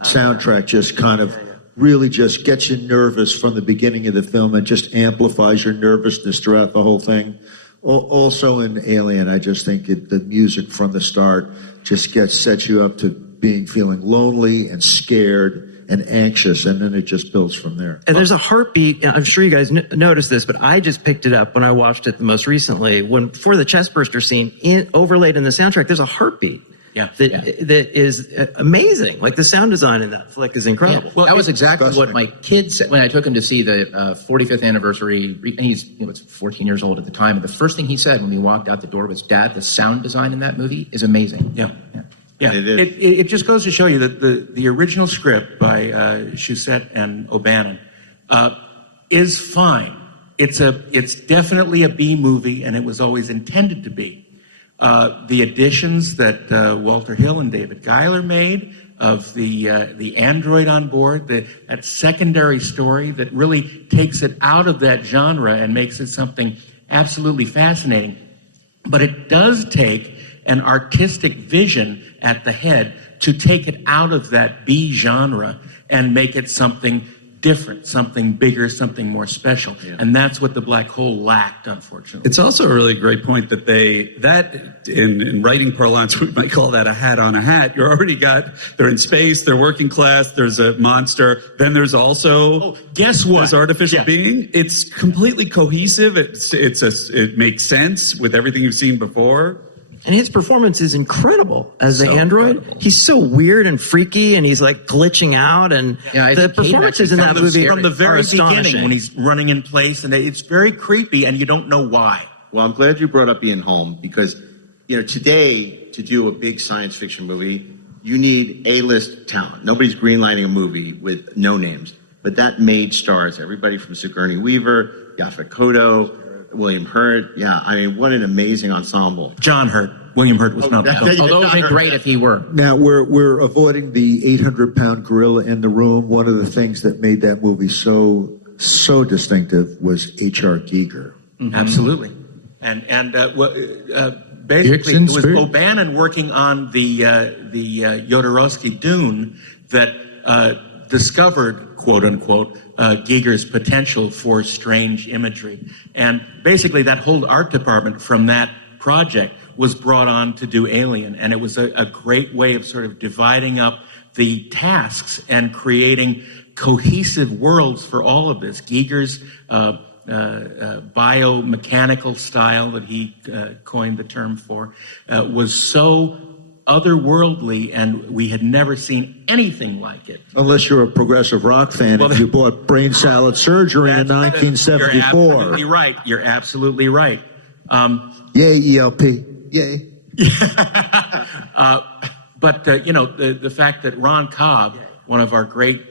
soundtrack just kind of really just gets you nervous from the beginning of the film and just amplifies your nervousness throughout the whole thing. Also in Alien, I just think the music from the start just sets you up to feeling lonely and scared and anxious, and then it just builds from there. And there's a heartbeat. I'm sure you guys noticed this, but I just picked it up when I watched it the most recently. Before the chest burster scene, overlaid in the soundtrack, there's a heartbeat. That is amazing. Like the sound design in that flick is incredible. Well, that was exactly what my kids said when I took him to see the 45th anniversary. And he's 14 years old at the time. And the first thing he said when we walked out the door was, "Dad, the sound design in that movie is amazing." Yeah, it just goes to show you that the original script by Shusett and O'Bannon is fine. It's definitely a B movie, and it was always intended to be. The additions that Walter Hill and David Giler made of the android on board, that secondary story that really takes it out of that genre and makes it something absolutely fascinating. But it does take an artistic vision at the head to take it out of that B genre and make it something different, something bigger, something more special. And that's what the Black Hole lacked, unfortunately. It's also a really great point that in writing parlance, we might call that a hat on a hat. You're already they're in space, they're working class, there's a monster, then there's also, guess what? This artificial being. It's completely cohesive. It makes sense with everything you've seen before. And his performance is incredible as the android. Incredible. He's so weird and freaky, and he's like glitching out. And the performances in that movie from the very beginning astonishing. When he's running in place, and it's very creepy, and you don't know why. Well, I'm glad you brought up Ian Holm, because today to do a big science fiction movie, you need A-list talent. Nobody's greenlighting a movie with no names, but that made stars. Everybody from Sigourney Weaver, Yaphet Kotto, William Hurt. Yeah, I mean, what an amazing ensemble. John Hurt. William Hurt was not. Although it would be great if he were. Now, we're avoiding the 800-pound gorilla in the room. One of the things that made that movie so distinctive was H.R. Giger. Mm-hmm. Absolutely. And basically, it was O'Bannon working on the Jodorowsky Dune that discovered, quote unquote, Giger's potential for strange imagery. And basically that whole art department from that project was brought on to do Alien. And it was a great way of sort of dividing up the tasks and creating cohesive worlds for all of this. Giger's biomechanical style that he coined the term for was so otherworldly, and we had never seen anything like it. Unless you're a progressive rock fan and you bought Brain Salad Surgery in 1974. You're absolutely right. You're absolutely right. Yay, ELP. Yay. But the fact that Ron Cobb, one of our great,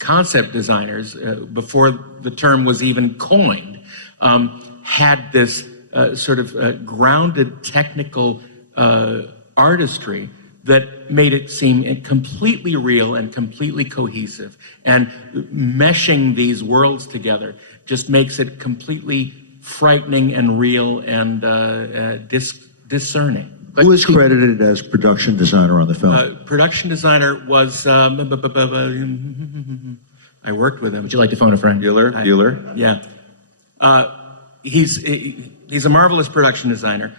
concept designers, before the term was even coined, had this sort of grounded technical artistry that made it seem completely real and completely cohesive. And meshing these worlds together just makes it completely frightening and real and discerning. Who was credited as production designer on the film? Production designer was, I worked with him. Would you like to phone a friend? Bueller? Yeah. he's a marvelous production designer.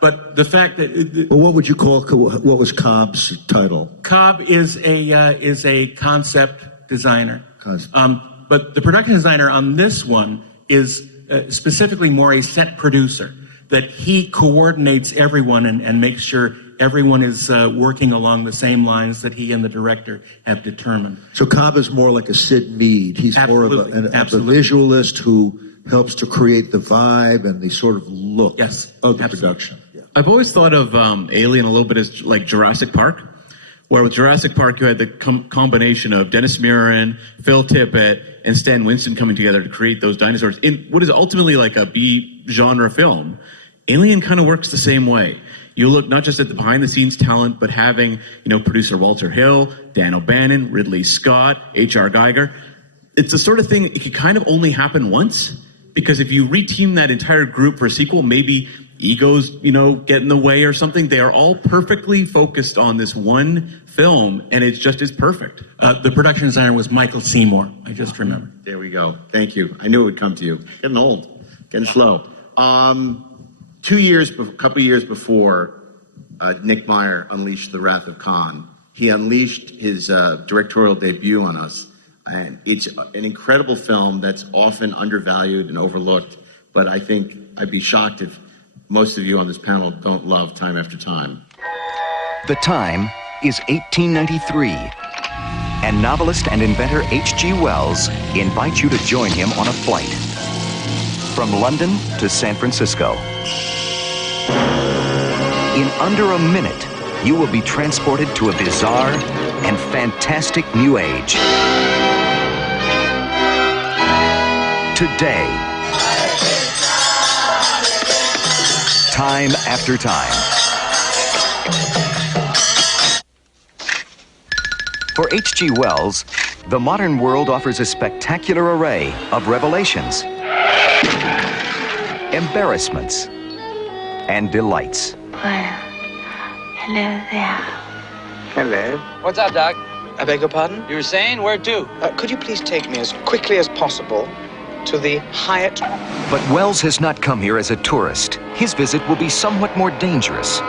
But the fact that well, what would you call? What was Cobb's title? Cobb is a concept designer. But the production designer on this one is specifically more a set producer. That he coordinates everyone and makes sure everyone is working along the same lines that he and the director have determined. So Cobb is more like a Sid Mead. He's more of a visualist who helps to create the vibe and the sort of look of the production. I've always thought of Alien a little bit as like Jurassic Park, where with Jurassic Park you had the combination of Dennis Muren, Phil Tippett, and Stan Winston coming together to create those dinosaurs in what is ultimately like a B-genre film. Alien kind of works the same way. You look not just at the behind-the-scenes talent, but having, producer Walter Hill, Dan O'Bannon, Ridley Scott, H.R. Geiger. It's the sort of thing, it could kind of only happen once, because if you reteam that entire group for a sequel, maybe egos, get in the way or something. They are all perfectly focused on this one film, and it just is perfect. The production designer was Michael Seymour. I just remembered. There we go. Thank you. I knew it would come to you. Getting old, getting slow. 2 years, a couple of years before Nick Meyer unleashed The Wrath of Khan, he unleashed his directorial debut on us. And it's an incredible film that's often undervalued and overlooked, but I think I'd be shocked if most of you on this panel don't love Time After Time. The time is 1893, and novelist and inventor H.G. Wells invites you to join him on a flight from London to San Francisco. In under a minute, you will be transported to a bizarre and fantastic new age. Today, Time After Time. For H.G. Wells, the modern world offers a spectacular array of revelations, embarrassments, and delights. Well, hello there. Hello. What's up, Doc? I beg your pardon? You were saying? Where to? Could you please take me as quickly as possible to the Hyatt? But Wells has not come here as a tourist. His visit will be somewhat more dangerous.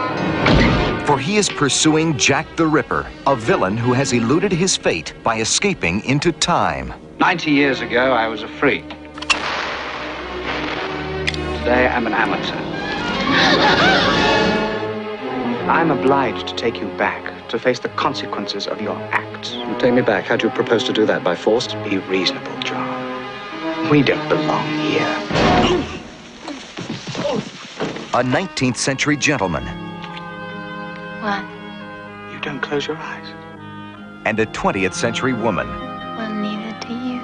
For he is pursuing Jack the Ripper, a villain who has eluded his fate by escaping into time. 90 years ago, I was a freak. Today, I'm an amateur. I'm obliged to take you back to face the consequences of your acts. You take me back. How do you propose to do that? By force? Be reasonable, John. We don't belong here. A 19th century gentleman. What? You don't close your eyes. And a 20th century woman. Well, neither do you.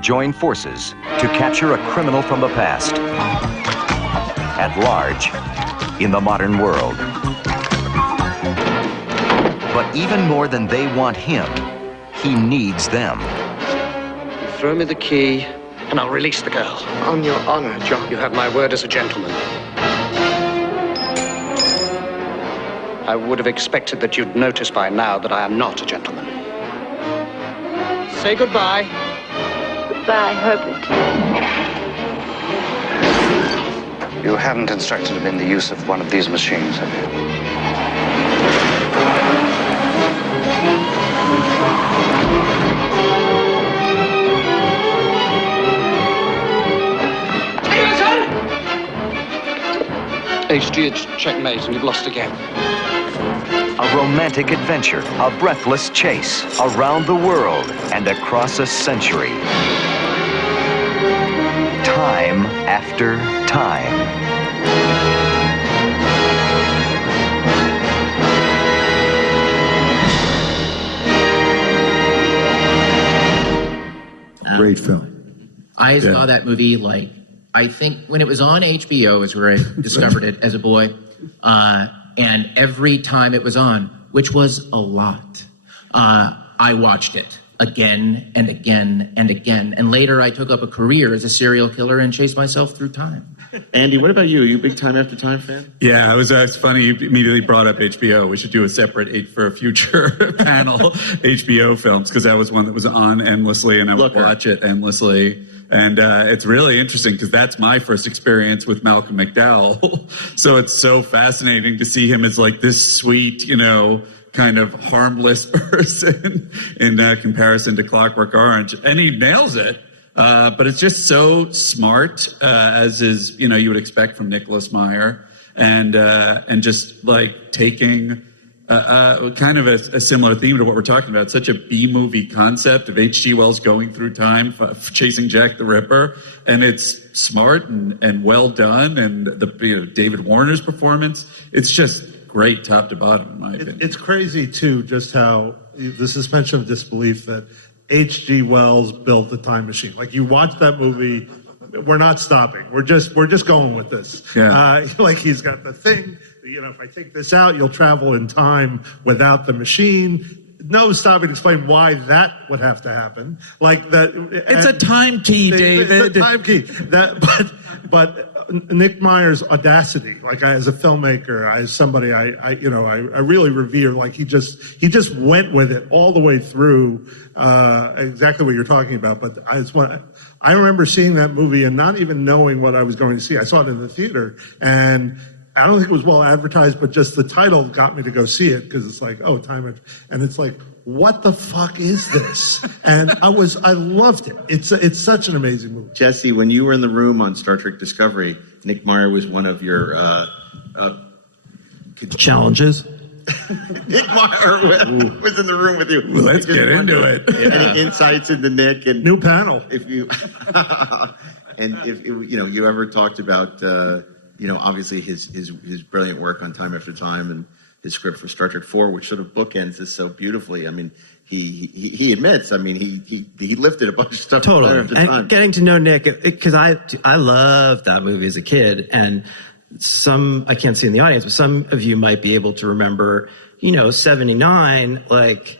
Join forces to capture a criminal from the past. At large, in the modern world. But even more than they want him, he needs them. Throw me the key, and I'll release the girl. On your honor, John. You have my word as a gentleman. I would have expected that you'd notice by now that I am not a gentleman. Say goodbye. Goodbye, Herbert. You haven't instructed him in the use of one of these machines, have you? HG, it's checkmate, and you've lost again. A romantic adventure, a breathless chase around the world and across a century. Time after time. Great film. I saw that movie I think when it was on HBO is where I discovered it as a boy. And every time it was on, which was a lot, I watched it again and again and again. And later I took up a career as a serial killer and chased myself through time. Andy, what about you? Are you a big Time After Time fan? Yeah, it's funny you immediately brought up HBO. We should do a separate for a future panel HBO films, because that was one that was on endlessly and I would watch it endlessly. And it's really interesting because that's my first experience with Malcolm McDowell. So it's so fascinating to see him as like this sweet, you know, kind of harmless person in comparison to Clockwork Orange. And he nails it. But it's just so smart, as is, you know, you would expect from Nicholas Meyer. And just like taking kind of a similar theme to what we're talking about. Such a B-movie concept of H.G. Wells going through time, chasing Jack the Ripper, and it's smart and well done. And David Warner's performance, it's just great top to bottom, in my opinion. It's crazy too, just how the suspension of disbelief that H.G. Wells built the time machine. Like you watch that movie, we're not stopping. We're just going with this. Yeah. Like he's got the thing. You know, if I take this out, you'll travel in time without the machine. No stopping to explain why that would have to happen. Like that. It's a time key, David. It's a time key. But Nick Meyer's audacity, like as a filmmaker, as somebody I really revere. Like he just went with it all the way through. Exactly what you're talking about. But I remember seeing that movie and not even knowing what I was going to see. I saw it in the theater, and I don't think it was well advertised, but just the title got me to go see it because it's like, oh, time, and it's like, what the fuck is this? And I loved it. It's such an amazing movie. Jesse, when you were in the room on Star Trek Discovery, Nick Meyer was one of your challenges. Nick Meyer was in the room with you. Well, let's get into it. Any insights into Nick and new panel? If you you ever talked about obviously his brilliant work on Time After Time and his script for Star Trek IV, which sort of bookends this so beautifully. I mean, he admits. I mean, he lifted a bunch of stuff. Totally. After And Time. getting to know Nick, because I loved that movie as a kid, and I can't see in the audience, but some of you might be able to remember, 79, like,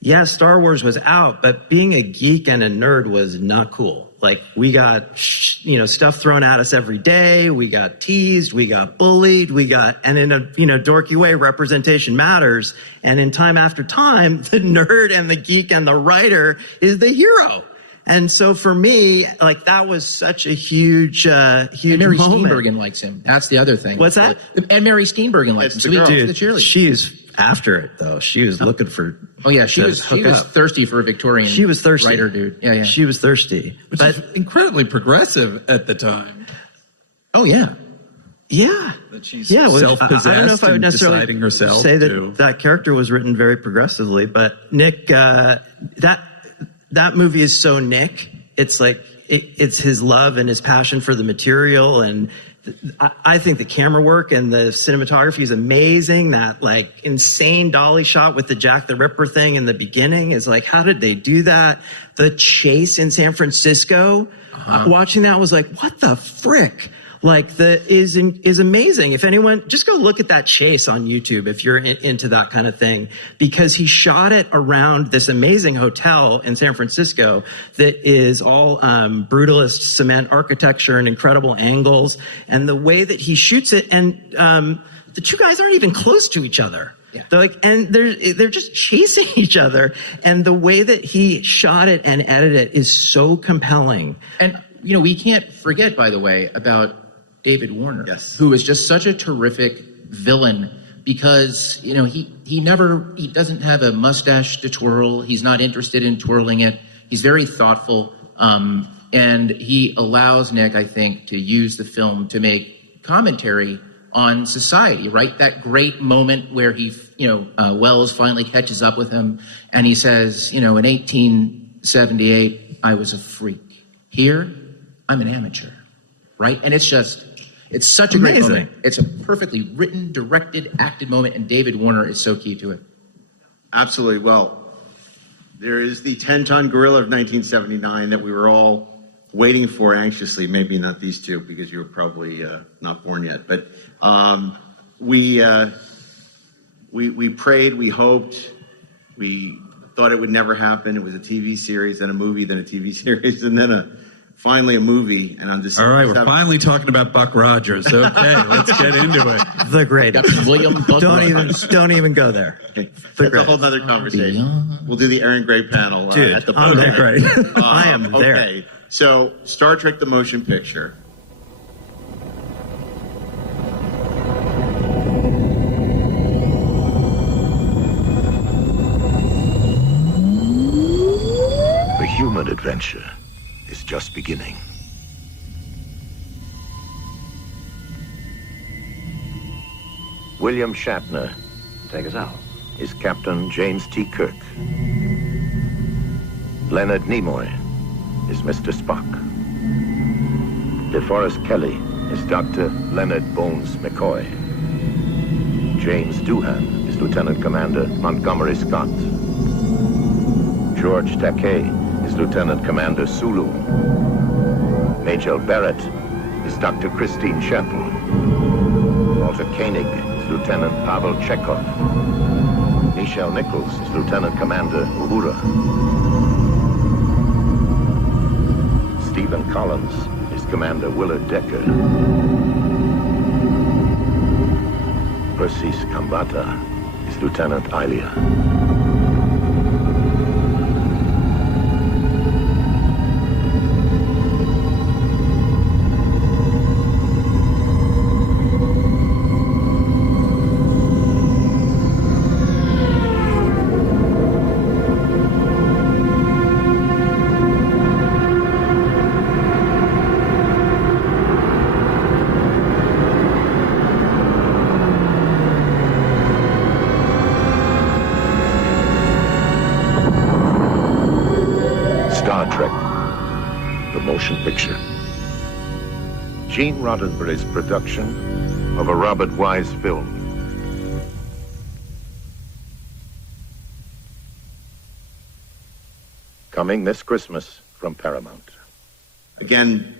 yeah, Star Wars was out, but being a geek and a nerd was not cool. Like, we got, stuff thrown at us every day. We got teased. We got bullied. And in a, dorky way, representation matters. And in Time After Time, the nerd and the geek and the writer is the hero. And so for me, like, that was such a huge moment. Mary Steenburgen likes him. That's the other thing. What's that? And Mary Steenburgen likes him. So Dude, the cheerleader. she's after it, though. She was looking for. Oh yeah, she was thirsty for a Victorian. She was thirsty, writer, dude. Yeah. She was thirsty, but incredibly progressive at the time. Oh yeah. Yeah. That she's I self-possessed don't know if I would necessarily deciding herself say to. that character was written very progressively, but Nick, that movie is so Nick. It's like it's his love and his passion for the material, and I think the camera work and the cinematography is amazing. That like insane dolly shot with the Jack the Ripper thing in the beginning is like, how did they do that? The chase in San Francisco, watching that was like, what the frick? Like is amazing. If anyone, just go look at that chase on YouTube if you're into that kind of thing, because he shot it around this amazing hotel in San Francisco that is all brutalist cement architecture and incredible angles, and the way that he shoots it, and the two guys aren't even close to each other. Yeah. They're just chasing each other, and the way that he shot it and edited it is so compelling. And we can't forget, by the way, about David Warner, who is just such a terrific villain, because he doesn't have a mustache to twirl. He's not interested in twirling it. He's very thoughtful, and he allows Nick, I think, to use the film to make commentary on society. Right, that great moment where Wells finally catches up with him, and he says, in 1878, I was a freak. Here, I'm an amateur. Right, and it's such a great moment. It's a perfectly written, directed, acted moment, and David Warner is so key to it. Absolutely. Well, there is the 10-ton gorilla of 1979 that we were all waiting for anxiously. Maybe not these two, because you were probably not born yet. But we prayed, we hoped, we thought it would never happen. It was a TV series, then a movie, then a TV series, and then finally a movie. And on December. All right, we're finally talking about Buck Rogers. Okay, let's get into it. The greatest. William Buck Rogers. Don't even go there. That's a whole other conversation. We'll do the Aaron Gray panel Dude, at the I'm there. I am there. Okay. So, Star Trek the Motion Picture. The human adventure is just beginning. William Shatner, take us out, is Captain James T. Kirk. Leonard Nimoy is Mr. Spock. DeForest Kelley is Dr. Leonard Bones McCoy. James Doohan is Lieutenant Commander Montgomery Scott. George Takei is Lieutenant Commander Sulu. Major Barrett is Dr. Christine Shettle. Walter Koenig is Lieutenant Pavel Chekhov. Nichelle Nichols is Lieutenant Commander Uhura. Stephen Collins is Commander Willard Decker. Persis Kambata is Lieutenant Ilia. Picture. Gene Roddenberry's production of a Robert Wise film. Coming this Christmas from Paramount. Again,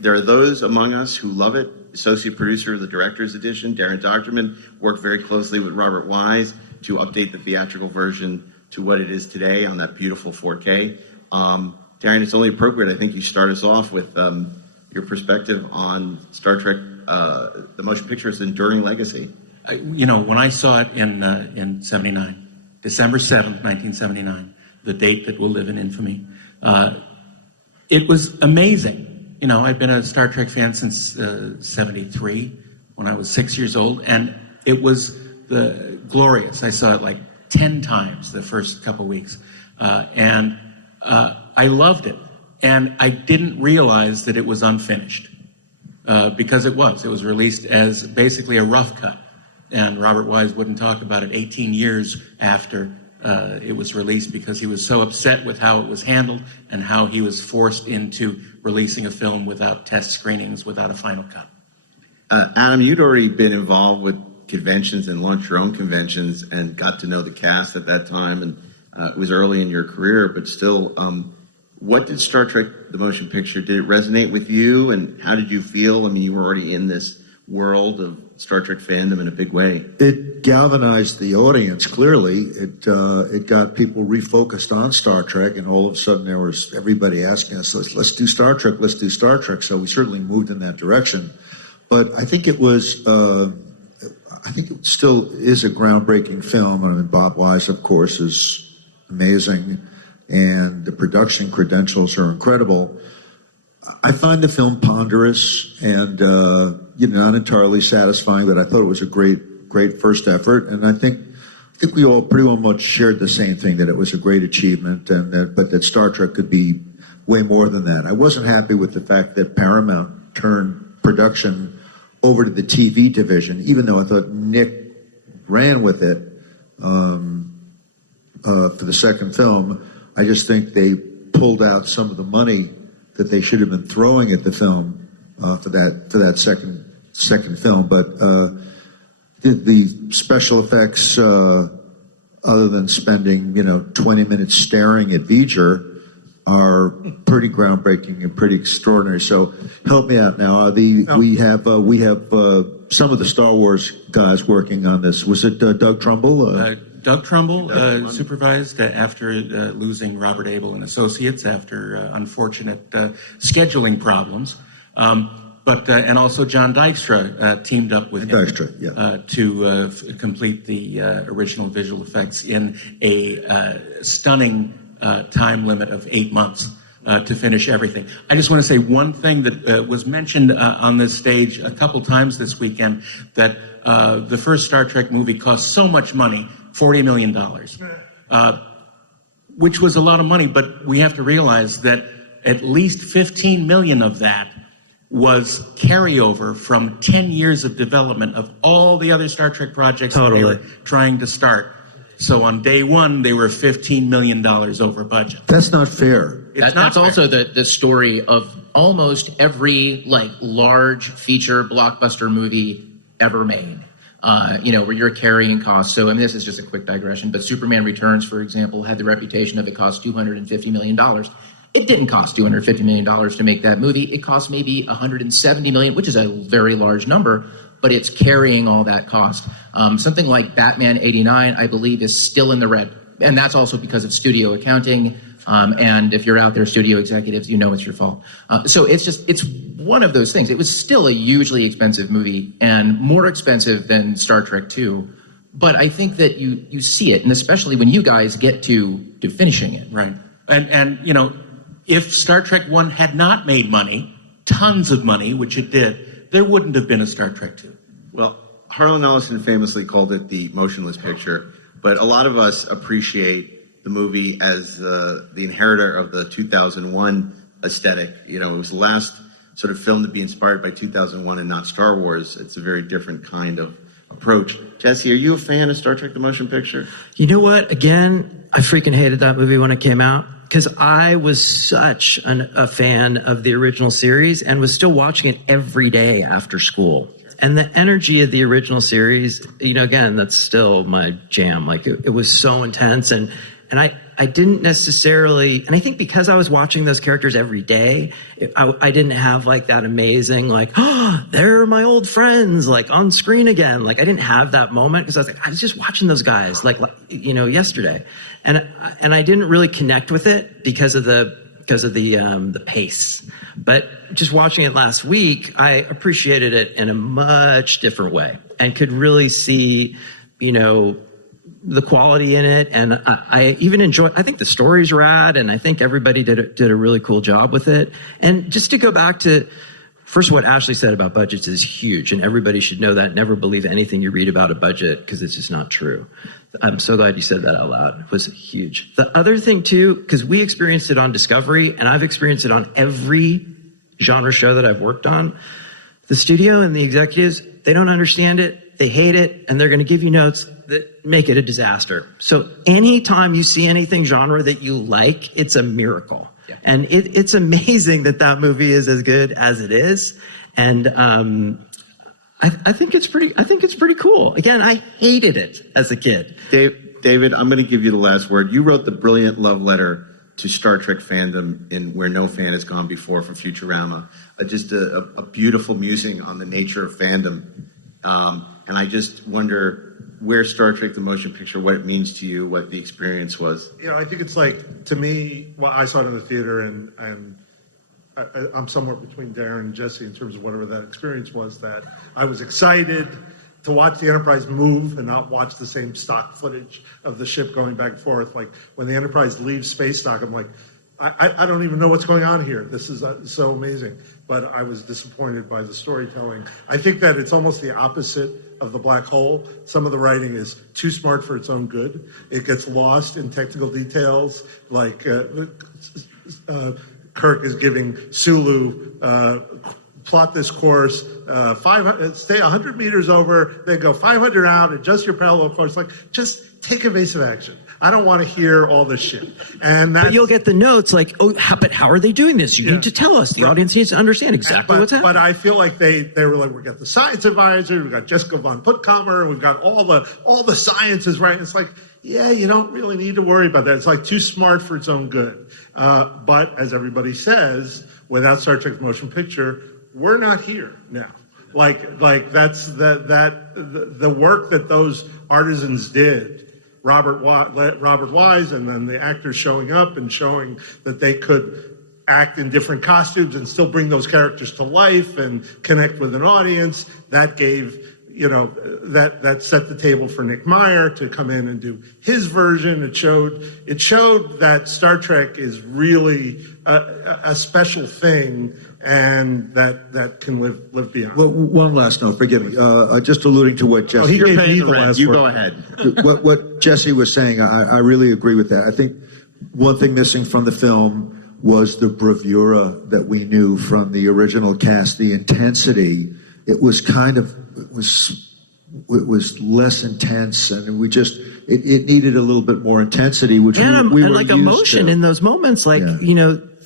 there are those among us who love it. Associate producer of the Director's Edition, Darren Dochterman, worked very closely with Robert Wise to update the theatrical version to what it is today on that beautiful 4K. Darren, it's only appropriate, I think, you start us off with your perspective on Star Trek, the motion picture's enduring legacy. When I saw it in 79, December 7th, 1979, the date that will live in infamy, it was amazing. I've been a Star Trek fan since 73, when I was 6 years old, and it was glorious. I saw it like 10 times the first couple weeks, and I loved it, and I didn't realize that it was unfinished, because it was. It was released as basically a rough cut, and Robert Wise wouldn't talk about it 18 years after it was released, because he was so upset with how it was handled and how he was forced into releasing a film without test screenings, without a final cut. Adam, you'd already been involved with conventions and launched your own conventions and got to know the cast at that time, and it was early in your career, but still, what did Star Trek, the motion picture, did it resonate with you, and how did you feel? I mean, you were already in this world of Star Trek fandom in a big way. It galvanized the audience, clearly. It got people refocused on Star Trek, and all of a sudden there was everybody asking us, let's do Star Trek, let's do Star Trek. So we certainly moved in that direction. But I think it was, I think it still is a groundbreaking film. I mean, Bob Wise, of course, is amazing, and the production credentials are incredible. I find the film ponderous and not entirely satisfying, but I thought it was a great first effort, and I think we all pretty much shared the same thing, that it was a great achievement, and that Star Trek could be way more than that. I wasn't happy with the fact that Paramount turned production over to the TV division, even though I thought Nick ran with it for the second film. I just think they pulled out some of the money that they should have been throwing at the film for that second film. But the special effects, other than spending 20 minutes staring at V'ger, are pretty groundbreaking and pretty extraordinary. So help me out now. We have some of the Star Wars guys working on this. Was it Doug Trumbull? Doug Trumbull supervised after losing Robert Abel and Associates after unfortunate scheduling problems. And also John Dykstra teamed up with him to complete the original visual effects in a stunning time limit of 8 months. to finish everything. I just want to say one thing that was mentioned on this stage a couple times this weekend, that the first Star Trek movie cost so much money, $40 million, which was a lot of money, but we have to realize that at least 15 million of that was carryover from 10 years of development of all the other Star Trek projects that they were trying to start. So on day one, they were $15 million over budget. That's not fair. That's also the story of almost every large feature blockbuster movie ever made. Where you're carrying costs. So, this is just a quick digression, but Superman Returns, for example, had the reputation of it cost $250 million. It didn't cost $250 million to make that movie. It cost maybe $170 million, which is a very large number, but it's carrying all that cost. Something like Batman 89, I believe, is still in the red. And that's also because of studio accounting. And if you're out there, studio executives, it's your fault. So it's one of those things. It was still a hugely expensive movie and more expensive than Star Trek 2. But I think that you see it, and especially when you guys get to finishing it. Right. And if Star Trek 1 had not made money, tons of money, which it did, there wouldn't have been a Star Trek 2. Well, Harlan Ellison famously called it the motionless picture, but a lot of us appreciate the movie as the inheritor of the 2001 aesthetic. It was the last sort of film to be inspired by 2001 and not Star Wars. It's a very different kind of approach. Jesse, are you a fan of Star Trek the Motion Picture? You know what? Again, I freaking hated that movie when it came out because I was such a fan of the original series and was still watching it every day after school. And the energy of the original series, again, that's still my jam. It was so intense. And I didn't necessarily, and I think because I was watching those characters every day, I didn't have that amazing, they're my old friends, on screen again. I didn't have that moment because I was just watching those guys yesterday. And I didn't really connect with it because of the pace. But just watching it last week, I appreciated it in a much different way and could really see, the quality in it, and I even enjoy. I think the story's rad, and I think everybody did a really cool job with it. And just to go back to first, what Ashley said about budgets is huge, and everybody should know that. Never believe anything you read about a budget because it's just not true. I'm so glad you said that out loud. It was huge. The other thing too, because we experienced it on Discovery, and I've experienced it on every genre show that I've worked on. The studio and the executives, they don't understand it, they hate it, and they're going to give you notes that make it a disaster. So anytime you see anything genre that you like, it's a miracle. Yeah. And it's amazing that movie is as good as it is. And I think it's pretty cool. Again, I hated it as a kid. David, I'm going to give you the last word. You wrote the brilliant love letter to Star Trek fandom in Where No Fan Has Gone Before for Futurama. Just a beautiful musing on the nature of fandom. And I just wonder where Star Trek the Motion Picture, what it means to you, what the experience was. I think it's to me, I saw it in the theater, and I'm somewhere between Darren and Jesse in terms of whatever that experience was, that I was excited to watch the Enterprise move and not watch the same stock footage of the ship going back and forth. When the Enterprise leaves space dock, I'm I don't even know what's going on here. This is so amazing. But I was disappointed by the storytelling. I think that it's almost the opposite of the black hole. Some of the writing is too smart for its own good. It gets lost in technical details, Kirk is giving Sulu, plot this course, 500, stay 100 meters over, then go 500 out, adjust your parallel course. Just take evasive action. I don't want to hear all this shit. But you'll get the notes but how are they doing this? You need to tell us. The audience needs to understand exactly what's happening. But I feel like they were we got the science advisor, we got Jessica von Puttkamer, we've got all the sciences, right? It's you don't really need to worry about that. It's too smart for its own good. But as everybody says, without Star Trek Motion Picture, we're not here now. That's the work that those artisans did. Robert Wise, and then the actors showing up and showing that they could act in different costumes and still bring those characters to life and connect with an audience. That gave that set the table for Nick Meyer to come in and do his version. It showed that Star Trek is really a special thing, and that can live beyond. Well, one last note, forgive me. Just alluding to what Jesse. he gave me the last You word. go ahead. what Jesse was saying, I really agree with that. I think one thing missing from the film was the bravura that we knew from the original cast, the intensity. It was less intense, and it needed a little bit more intensity, which we were like used emotion to. in those moments. Like,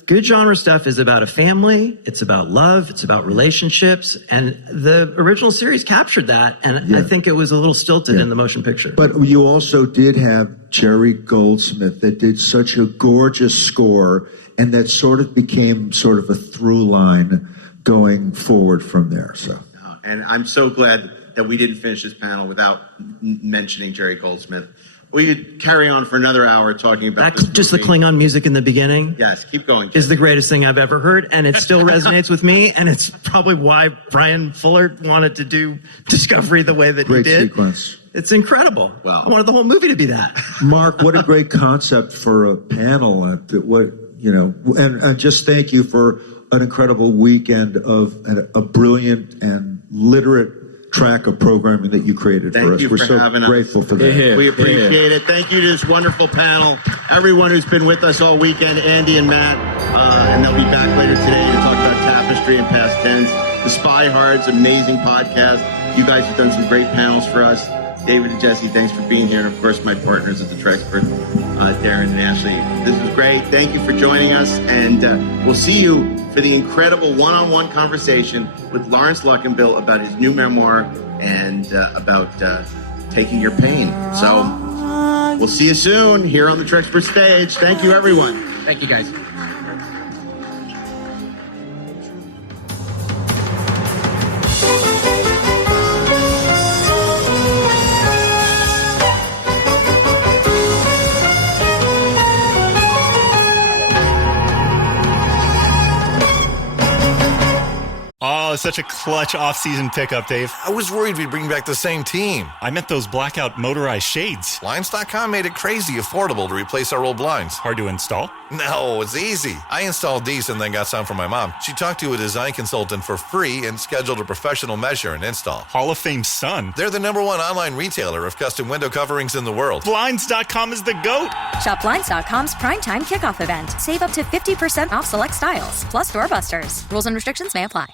good genre stuff is about a family. It's about love. It's about relationships. And the original series captured that. And I think it was a little stilted in the motion picture. But you also did have Jerry Goldsmith that did such a gorgeous score, and that sort of became sort of a through line going forward from there. So, and I'm so glad that we didn't finish this panel without mentioning Jerry Goldsmith. We could carry on for another hour talking about this just the movie. Klingon music in the beginning. Yes, keep going. Is the greatest thing I've ever heard, and it still resonates with me, and it's probably why Brian Fuller wanted to do Discovery the way that great he did. sequence. It's incredible. Wow. I wanted the whole movie to be that. Mark, what a great concept for a panel. And just thank you for an incredible weekend of a brilliant and literate track of programming that you created for us. We're so grateful for that. We appreciate it. Thank you to this wonderful panel, everyone who's been with us all weekend, Andy and Matt, and they'll be back later today to talk about Tapestry and Past Tense, the SPYHARDS, amazing podcast. You guys have done some great panels for us. David and Jesse, thanks for being here. And of course, my partners at the Trexpert, Darren and Ashley. This was great. Thank you for joining us. And we'll see you for the incredible one-on-one conversation with Lawrence Luckenbill about his new memoir and about taking your pain. So we'll see you soon here on the Trexpert stage. Thank you, everyone. Thank you, guys. Oh, such a clutch off-season pickup, Dave. I was worried we'd bring back the same team. I meant those blackout motorized shades. Blinds.com made it crazy affordable to replace our old blinds. Hard to install? No, it's easy. I installed these and then got some for my mom. She talked to a design consultant for free and scheduled a professional measure and install. Hall of Fame son. They're the #1 online retailer of custom window coverings in the world. Blinds.com is the GOAT. Shop Blinds.com's primetime kickoff event. Save up to 50% off select styles, plus doorbusters. Rules and restrictions may apply.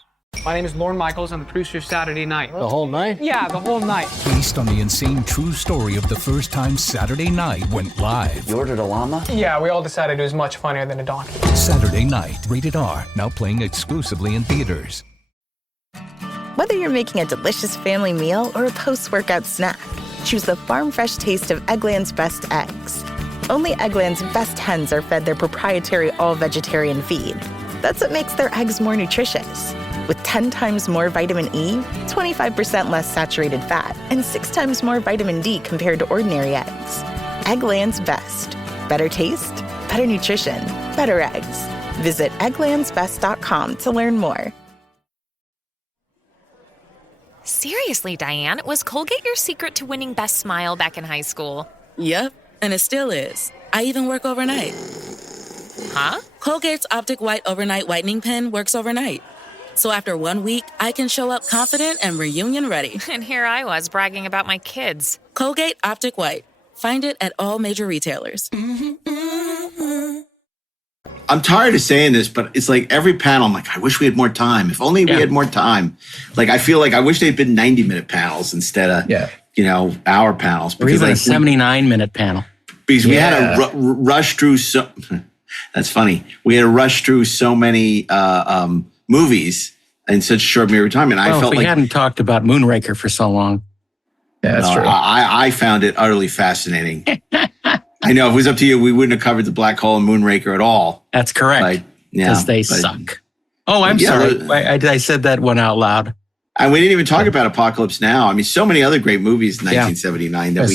My name is Lorne Michaels. I'm the producer of Saturday Night. The whole night? Yeah, the whole night. Based on the insane true story of the first time Saturday Night went live. You ordered a llama? Yeah, we all decided it was much funnier than a donkey. Saturday Night, rated R, now playing exclusively in theaters. Whether you're making a delicious family meal or a post-workout snack, choose the farm fresh taste of Eggland's Best Eggs. Only Eggland's best hens are fed their proprietary all-vegetarian feed. That's what makes their eggs more nutritious. With 10 times more vitamin E, 25% less saturated fat, and 6 times more vitamin D compared to ordinary eggs. Eggland's Best. Better taste, better nutrition, better eggs. Visit egglandsbest.com to learn more. Seriously, Diane, was Colgate your secret to winning Best Smile back in high school? Yep, and it still is. I even work overnight. Huh? Colgate's Optic White Overnight Whitening Pen works overnight. So after 1 week, I can show up confident and reunion ready. And here I was bragging about my kids. Colgate Optic White. Find it at all major retailers. I'm tired of saying this, but it's like every panel, I'm like, I wish we had more time. If only we had more time. Like, I feel like I wish they'd been 90-minute panels instead of, hour panels. Or even a 79-minute panel. Because we had to rush through so... That's funny. We had to rush through so many movies in such a short period of time. And I felt we like... hadn't talked about Moonraker for so long. Yeah, that's true. I found it utterly fascinating. I know if it was up to you, we wouldn't have covered the Black Hole and Moonraker at all. That's correct. Because they suck. Oh, I'm sorry. I said that one out loud. And we didn't even talk about Apocalypse Now. I mean, so many other great movies in 1979 that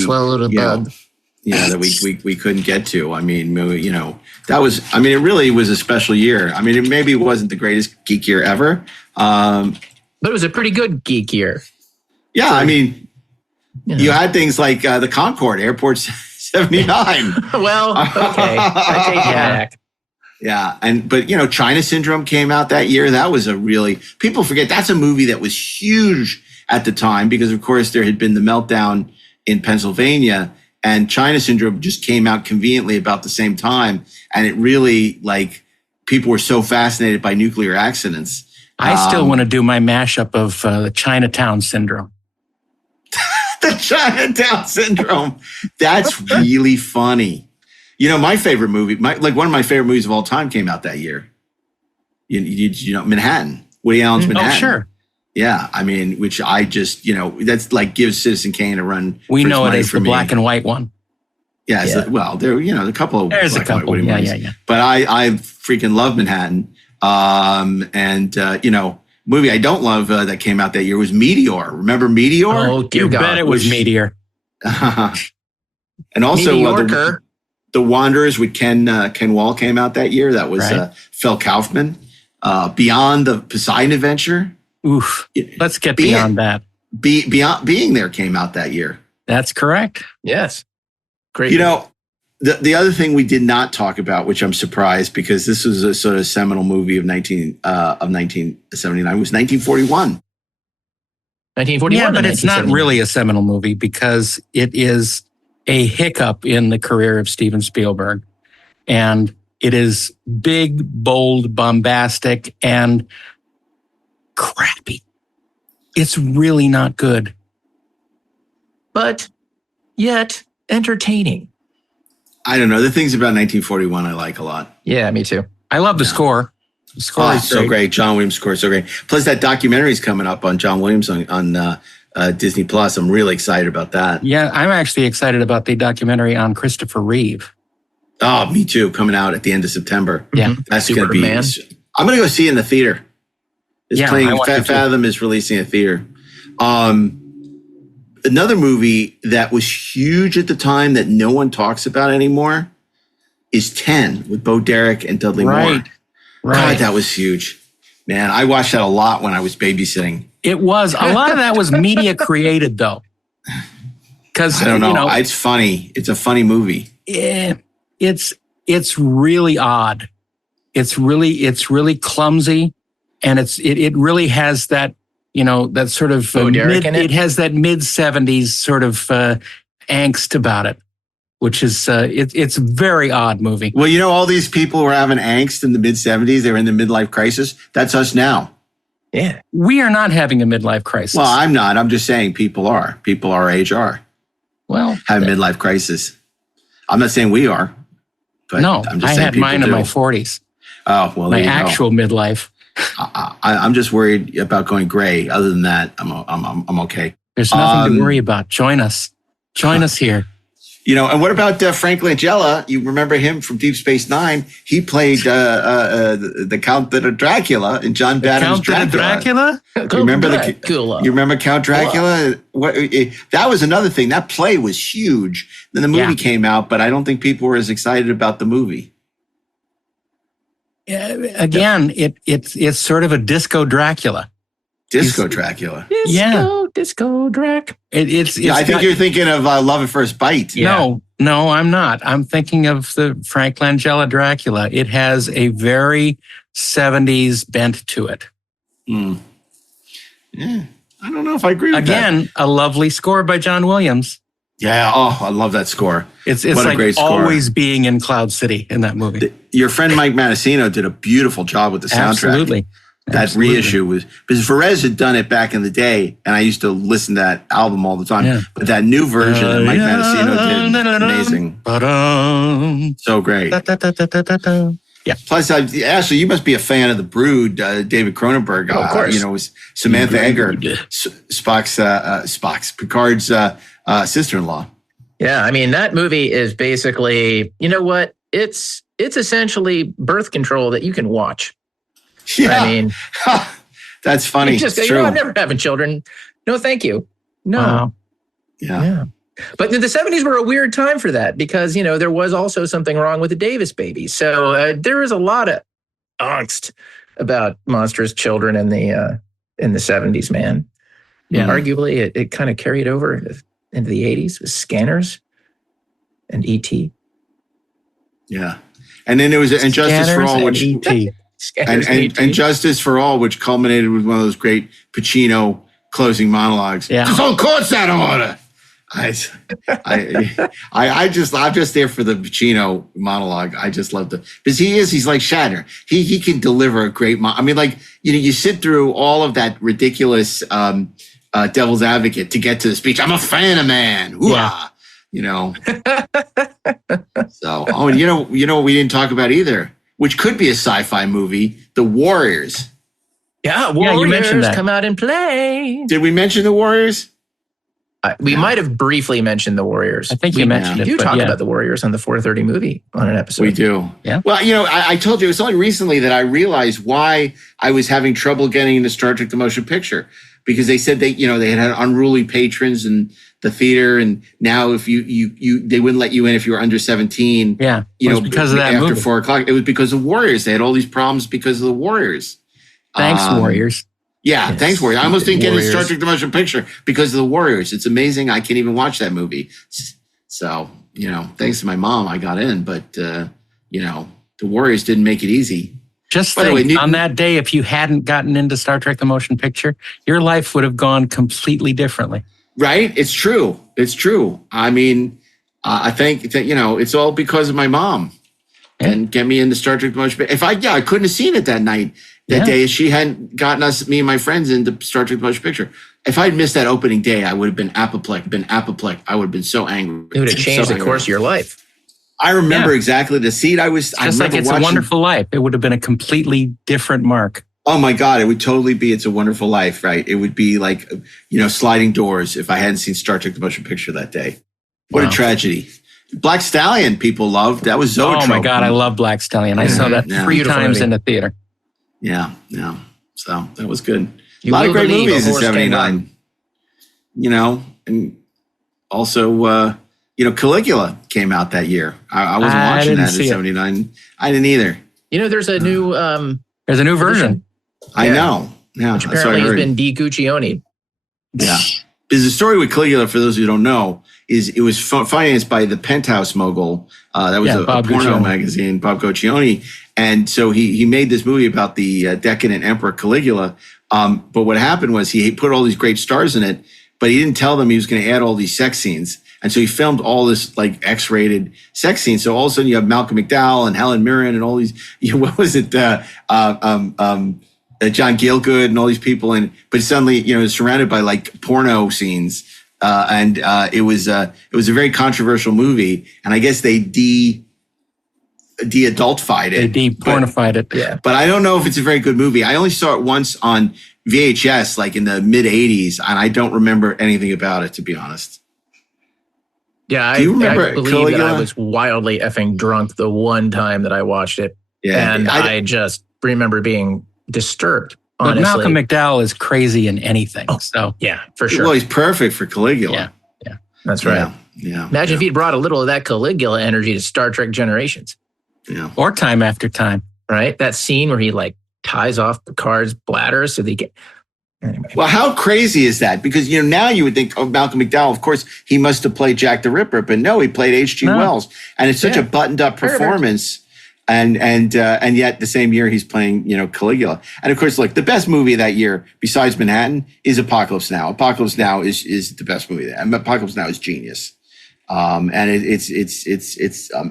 we couldn't get to. I mean, that was, it really was a special year. I mean, maybe it wasn't the greatest geek year ever. But it was a pretty good geek year. Yeah, I mean, you had things like the Concorde, Airport 79. Well, okay. I take that back. Yeah, but China Syndrome came out that year. That was people forget that's a movie that was huge at the time because, of course, there had been the meltdown in Pennsylvania, and China Syndrome just came out conveniently about the same time, and it really people were so fascinated by nuclear accidents. I still want to do my mashup of the Chinatown Syndrome. The Chinatown Syndrome. That's really funny. My favorite movie, one of my favorite movies of all time came out that year. Manhattan, Woody Allen's Manhattan. Oh, sure. Yeah, I mean, which I just, that's gives Citizen Kane a run. We know it as the black and white one. Yeah, yeah. Well, there, a couple of there's a couple. Yeah. But I freaking love Manhattan. Movie I don't love that came out that year was Meteor. Remember Meteor? Oh, dear God. Bet it was Meteor. And also The Wanderers with Ken Wall came out that year. That was Phil Kaufman. Beyond the Poseidon Adventure. Oof. Let's get beyond that. Beyond Being There came out that year. That's correct. Yes. Great. The other thing we did not talk about, which I'm surprised because this was a sort of seminal movie of 1979, was 1941. 1941. Yeah, but it's not really a seminal movie because it is a hiccup in the career of Steven Spielberg. And it is big, bold, bombastic, and crappy. It's really not good. But yet entertaining. I don't know. The things about 1941 I like a lot. Yeah, me too. I love the score. The score is so great. John Williams' score is so great. Plus, that documentary is coming up on John Williams on Disney Plus. I'm really excited about that. Yeah, I'm actually excited about the documentary on Christopher Reeve. Oh, me too. Coming out at the end of September. Yeah, that's going to be. I'm going to go see it in the theater. Fathom is releasing a theater. Another movie that was huge at the time that no one talks about anymore is 10 with Bo Derek and Dudley Moore. Right. God, that was huge. Man, I watched that a lot when I was babysitting. It was. A lot of that was media created, though. Because I don't know. It's funny. It's a funny movie. Yeah, it's really odd. It's really clumsy, and it really has that. That sort of it has that mid-70s sort of angst about it, which is it's a very odd movie. Well, all these people were having angst in the mid-70s. They were in the midlife crisis. That's us now. Yeah. We are not having a midlife crisis. Well, I'm not. I'm just saying people are. People our age are. Well, having midlife crisis. I'm not saying we are. But no, I'm just I saying had mine in my 40s. Oh, well, my actual midlife. I'm just worried about going gray. Other than that, I'm okay. There's nothing to worry about. Join us here. And what about Frank Langella? You remember him from Deep Space Nine? He played the Count Dracula in John Badham's Dracula. You remember Count Dracula? That was another thing. That play was huge. Then the movie came out, but I don't think people were as excited about the movie. Again, it's sort of a disco Dracula. Disco Dracula. Disco Drac. I think you're thinking of Love at First Bite. Yeah. No, I'm not. I'm thinking of the Frank Langella Dracula. It has a very 70s bent to it. Yeah, I don't know if I agree with that. Again, a lovely score by John Williams. Yeah, I love that score. It's what like a great score. Always being in Cloud City in that movie. Your friend Mike Matasino did a beautiful job with the soundtrack. Absolutely. That reissue was, because Perez had done it back in the day, and I used to listen to that album all the time. Yeah. But that new version that Mike Matasino did, amazing. So great. Yeah. Plus, Ashley, you must be a fan of The Brood, David Cronenberg. Of course. Was Samantha Eggar, Picard's sister-in-law. Yeah, I mean, that movie is basically, you know what? It's essentially birth control that you can watch. Yeah. I mean, that's funny. It's true. I'm never having children. No, thank you. No. Wow. Yeah. But the 70s were a weird time for that because, there was also something wrong with the Davis baby. So there is a lot of angst about monstrous children in the 70s, man. Arguably, it kind of carried over into the 80s with Scanners and E.T. Yeah. And then there was And Justice for All, which and Justice for All, which culminated with one of those great Pacino closing monologues. Yeah. This whole court's out of order. I'm just there for the Pacino monologue. I just love because he's like Shatner. He can deliver a great you sit through all of that ridiculous devil's advocate to get to the speech. I'm a fan of man. Hoo-ah. So, and you know what we didn't talk about either, which could be a sci-fi movie, The Warriors. Yeah, Warriors you mentioned that. Come out and play. Did we mention The Warriors? We might have briefly mentioned The Warriors. I think you mentioned it. You talk about The Warriors on the 430 movie on an episode. We do. Yeah. Well, I told you it was only recently that I realized why I was having trouble getting into Star Trek: The Motion Picture, because they said they had unruly patrons in the theater, and now if you they wouldn't let you in if you were under 17. Yeah. Because of that after movie. 4 o'clock. It was because of Warriors. They had all these problems because of the Warriors. Thanks, Warriors. Yeah, Yes. thanks, Warriors. I almost didn't get into Star Warriors. Trek: The Motion Picture because of the Warriors. It's amazing. I can't even watch that movie. So, thanks to my mom, I got in. But, the Warriors didn't make it easy. Just By the think, way, on that day, if you hadn't gotten into Star Trek: The Motion Picture, your life would have gone completely differently. Right? It's true. It's true. I mean, I think that, it's all because of my mom and get me into Star Trek: The Motion Picture. I couldn't have seen it that night. That day, she hadn't gotten me and my friends into Star Trek: The Motion Picture. If I'd missed that opening day, I would have been apoplectic. I would have been so angry. It would have changed the course of your life. I remember exactly the seat I was. Just like It's a Wonderful Life. It would have been a completely different mark. Oh my God, it would totally be It's a Wonderful Life, right? It would be like, sliding doors if I hadn't seen Star Trek: The Motion Picture that day. What a tragedy. Black Stallion people loved. That was Zoetrope. Oh my God, I love Black Stallion. I saw that 3 times in the theater. Yeah. So that was good. A lot of great movies in 79. And also, Caligula came out that year. I wasn't watching that in 79. I didn't either. There's a new version. I know. Yeah, which apparently has been de-Guccione. Yeah. There's a story with Caligula, for those who don't know, is it was financed by the Penthouse mogul. That was a porno magazine, Bob Guccione. And so he made this movie about the decadent Emperor Caligula. But what happened was he put all these great stars in it, but he didn't tell them he was going to add all these sex scenes. And so he filmed all this like X-rated sex scenes. So all of a sudden you have Malcolm McDowell and Helen Mirren and all these, what was it? John Gielgud and all these people. But suddenly, it's surrounded by like porno scenes. It was a very controversial movie. And I guess they de-adultified it. They de-pornified it. Yeah. But I don't know if it's a very good movie. I only saw it once on VHS, like in the mid 80s. And I don't remember anything about it, to be honest. Yeah, I believe that I was wildly effing drunk the one time that I watched it. Yeah, and I just remember being disturbed, honestly. But Malcolm McDowell is crazy in anything. So yeah, for sure. Well, he's perfect for Caligula. Yeah. That's right. Yeah. Imagine if he'd brought a little of that Caligula energy to Star Trek Generations. Yeah. Or Time After Time. Right? That scene where he like ties off Picard's bladder so they get... Anyway. Well, how crazy is that? Because, now you would think, Malcolm McDowell, of course, he must have played Jack the Ripper, but no, he played H.G. Wells. And it's such a buttoned up performance. And yet the same year he's playing, Caligula. And of course, look, the best movie of that year, besides Manhattan, is Apocalypse Now. Apocalypse Now is the best movie. Apocalypse Now is genius. And it's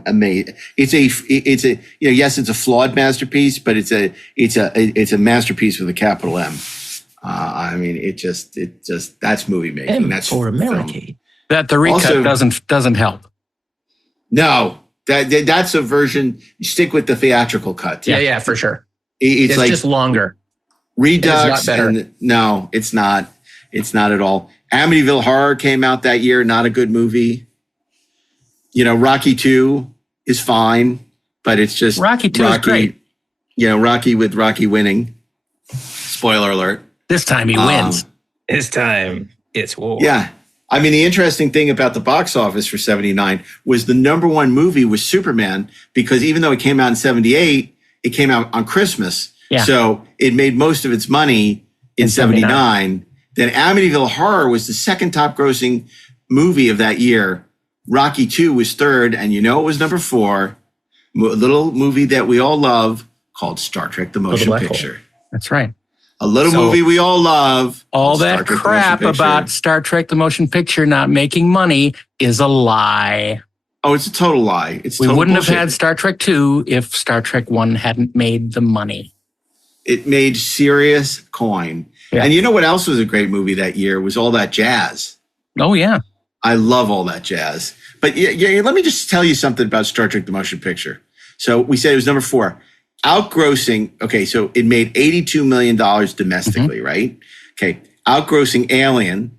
amazing. It's a yes, it's a flawed masterpiece, but it's a masterpiece with a capital M. It just that's movie making. That's for America. That the recut doesn't help. No, that's a version. You stick with the theatrical cut. Yeah, for sure. It's like just longer. Redux. It's not better. No, it's not. It's not at all. Amityville Horror came out that year. Not a good movie. Rocky 2 is fine, but it's just Rocky 2 is great. Rocky with Rocky winning. Spoiler alert. This time he wins. This time it's war. Yeah. The interesting thing about the box office for 79 was the number one movie was Superman, because even though it came out in 78, it came out on Christmas. Yeah. So it made most of its money in 79. Then Amityville Horror was the second top grossing movie of that year. Rocky II was third, and it was number 4, a little movie that we all love called Star Trek: The Motion Picture. That's right. A little movie we all love. All that crap about Star Trek: The Motion Picture not making money is a lie. Oh, it's a total lie. We wouldn't have had Star Trek 2 if Star Trek 1 hadn't made the money. It made serious coin. Yeah. And you know what else was a great movie that year was All That Jazz. Oh, yeah. I love All That Jazz. But yeah, let me just tell you something about Star Trek: The Motion Picture. So we said it was number 4. Outgrossing, okay, so it made $82 million domestically, right? Okay, outgrossing Alien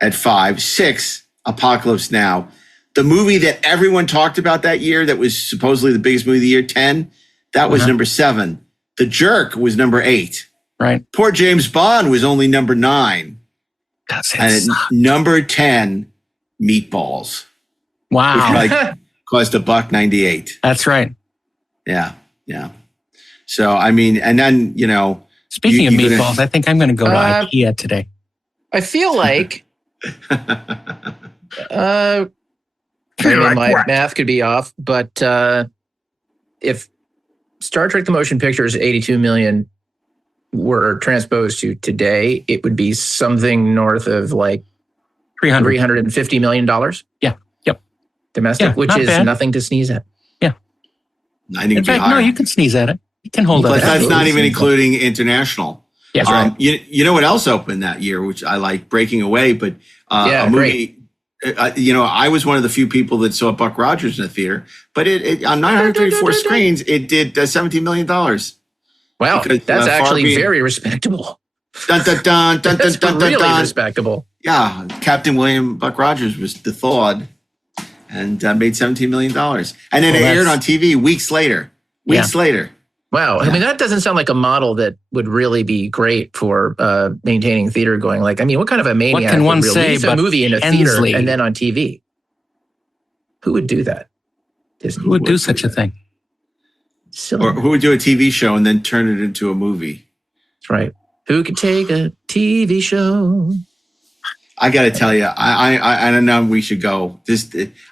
at 5, 6, Apocalypse Now. The movie that everyone talked about that year that was supposedly the biggest movie of the year, 10, that was number 7. The Jerk was number 8. Right. Poor James Bond was only number 9. And at number 10, Meatballs. Wow. Which cost $1.98. That's right. Yeah. So, I mean, and then, Speaking of meatballs, I think I'm going to go to IKEA today. I feel like my math could be off, but if Star Trek: The Motion Picture is 82 million were transposed to today, it would be something north of like $350 million. Yeah. Yep. Domestic, which is nothing to sneeze at. Yeah. I think in fact, no, you can sneeze at it. You can hold it. But that's not even including international. Yes, right. You know what else opened that year, which I like, Breaking Away, but a movie. I was one of the few people that saw Buck Rogers in the theater, but it on 934 screens, it did $17 million. Wow, because, that's actually very respectable. Dun, dun, dun, dun, That's dun, dun, really dun. respectable. Yeah, Captain William Buck Rogers was the thawed and made $17 million. And then it aired on TV weeks later. Later. Wow. I mean, that doesn't sound like a model that would really be great for maintaining theater going. Like, I mean, what kind of a maniac what can one would release say a movie in a Hensley. theater and then on TV? Who would do that? Disney Who would do such a thing? Silly. Or who would do a TV show and then turn it into a movie? That's right. Who could take a TV show? I got to tell you, I don't know. We should go.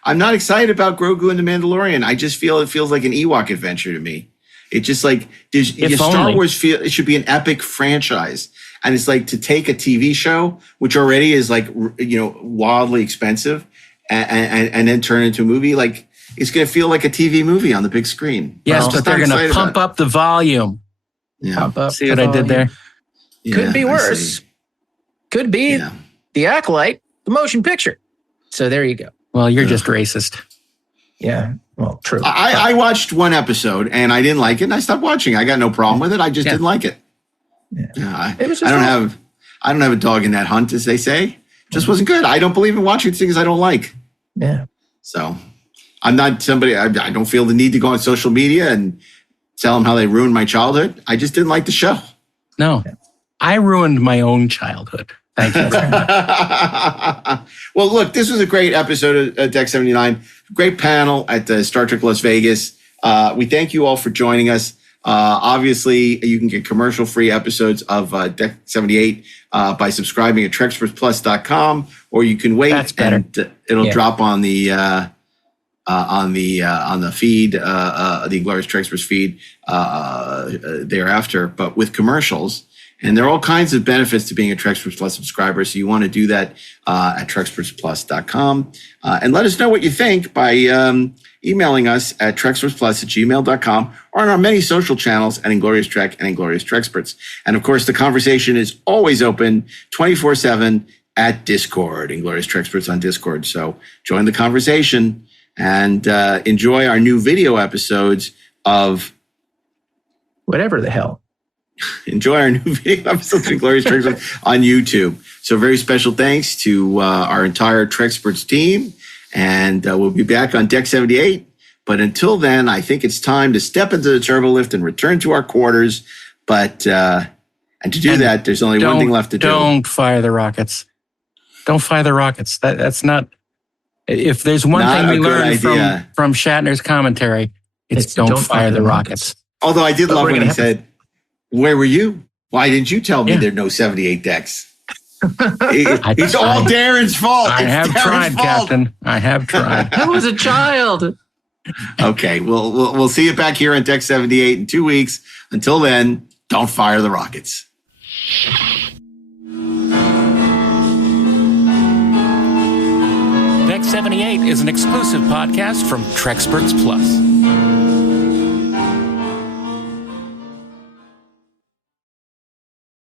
I'm not excited about Grogu and the Mandalorian. I just feel it feels like an Ewok adventure to me. It's just like Star Wars it should be an epic franchise, and it's like to take a TV show, which already is like wildly expensive, and then turn it into a movie. Like it's going to feel like a TV movie on the big screen. Yes, but they're going to pump up the volume. Yeah, pump up. See what I did there? Could be worse. Could be The Acolyte, the motion picture. So there you go. Well, you're just racist. Yeah. Well, true. I watched one episode and I didn't like it, and I stopped watching. I got no problem with it. I just didn't like it. I don't have a dog in that hunt, as they say. It just wasn't good. I don't believe in watching things I don't like. Yeah. So I'm not somebody. I don't feel the need to go on social media and tell them how they ruined my childhood. I just didn't like the show. No, I ruined my own childhood. Thank you very much. Well, look, this was a great episode of Deck 79. Great panel at the Star Trek Las Vegas. We thank you all for joining us. Obviously, you can get commercial-free episodes of Deck 78 by subscribing at TrekSpersPlus.com, or you can wait and it'll drop on the feed, the Inglorious Trexpers feed thereafter, but with commercials. And there are all kinds of benefits to being a Trexpers Plus subscriber. So you want to do that at TrekSpersPlus.com. And let us know what you think by emailing us at TrekSpersPlus@gmail.com or on our many social channels at Inglorious Trek and Inglorious Trexperts. And of course, the conversation is always open 24/7 at Discord, Inglorious Trexperts on Discord. So join the conversation and enjoy our new video episodes of whatever the hell. Enjoy our new video episodes of Inglorious Trexperts on YouTube. So very special thanks to our entire Trexperts team. And we'll be back on Deck 78. But until then, I think it's time to step into the turbo lift and return to our quarters. But and to do that, there's only one thing left to do. Don't fire the rockets. Don't fire the rockets. That's not... If there's one thing we learned from Shatner's commentary, it's don't fire the rockets. Although I did love when he said, "Where were you? Why didn't you tell me there are no 78 decks?" It's all Darren's fault. I have tried, Captain. I have tried. I was a child. Okay, we'll see you back here on Deck 78 in 2 weeks. Until then, don't fire the rockets. Deck 78 is an exclusive podcast from Treksperts Plus.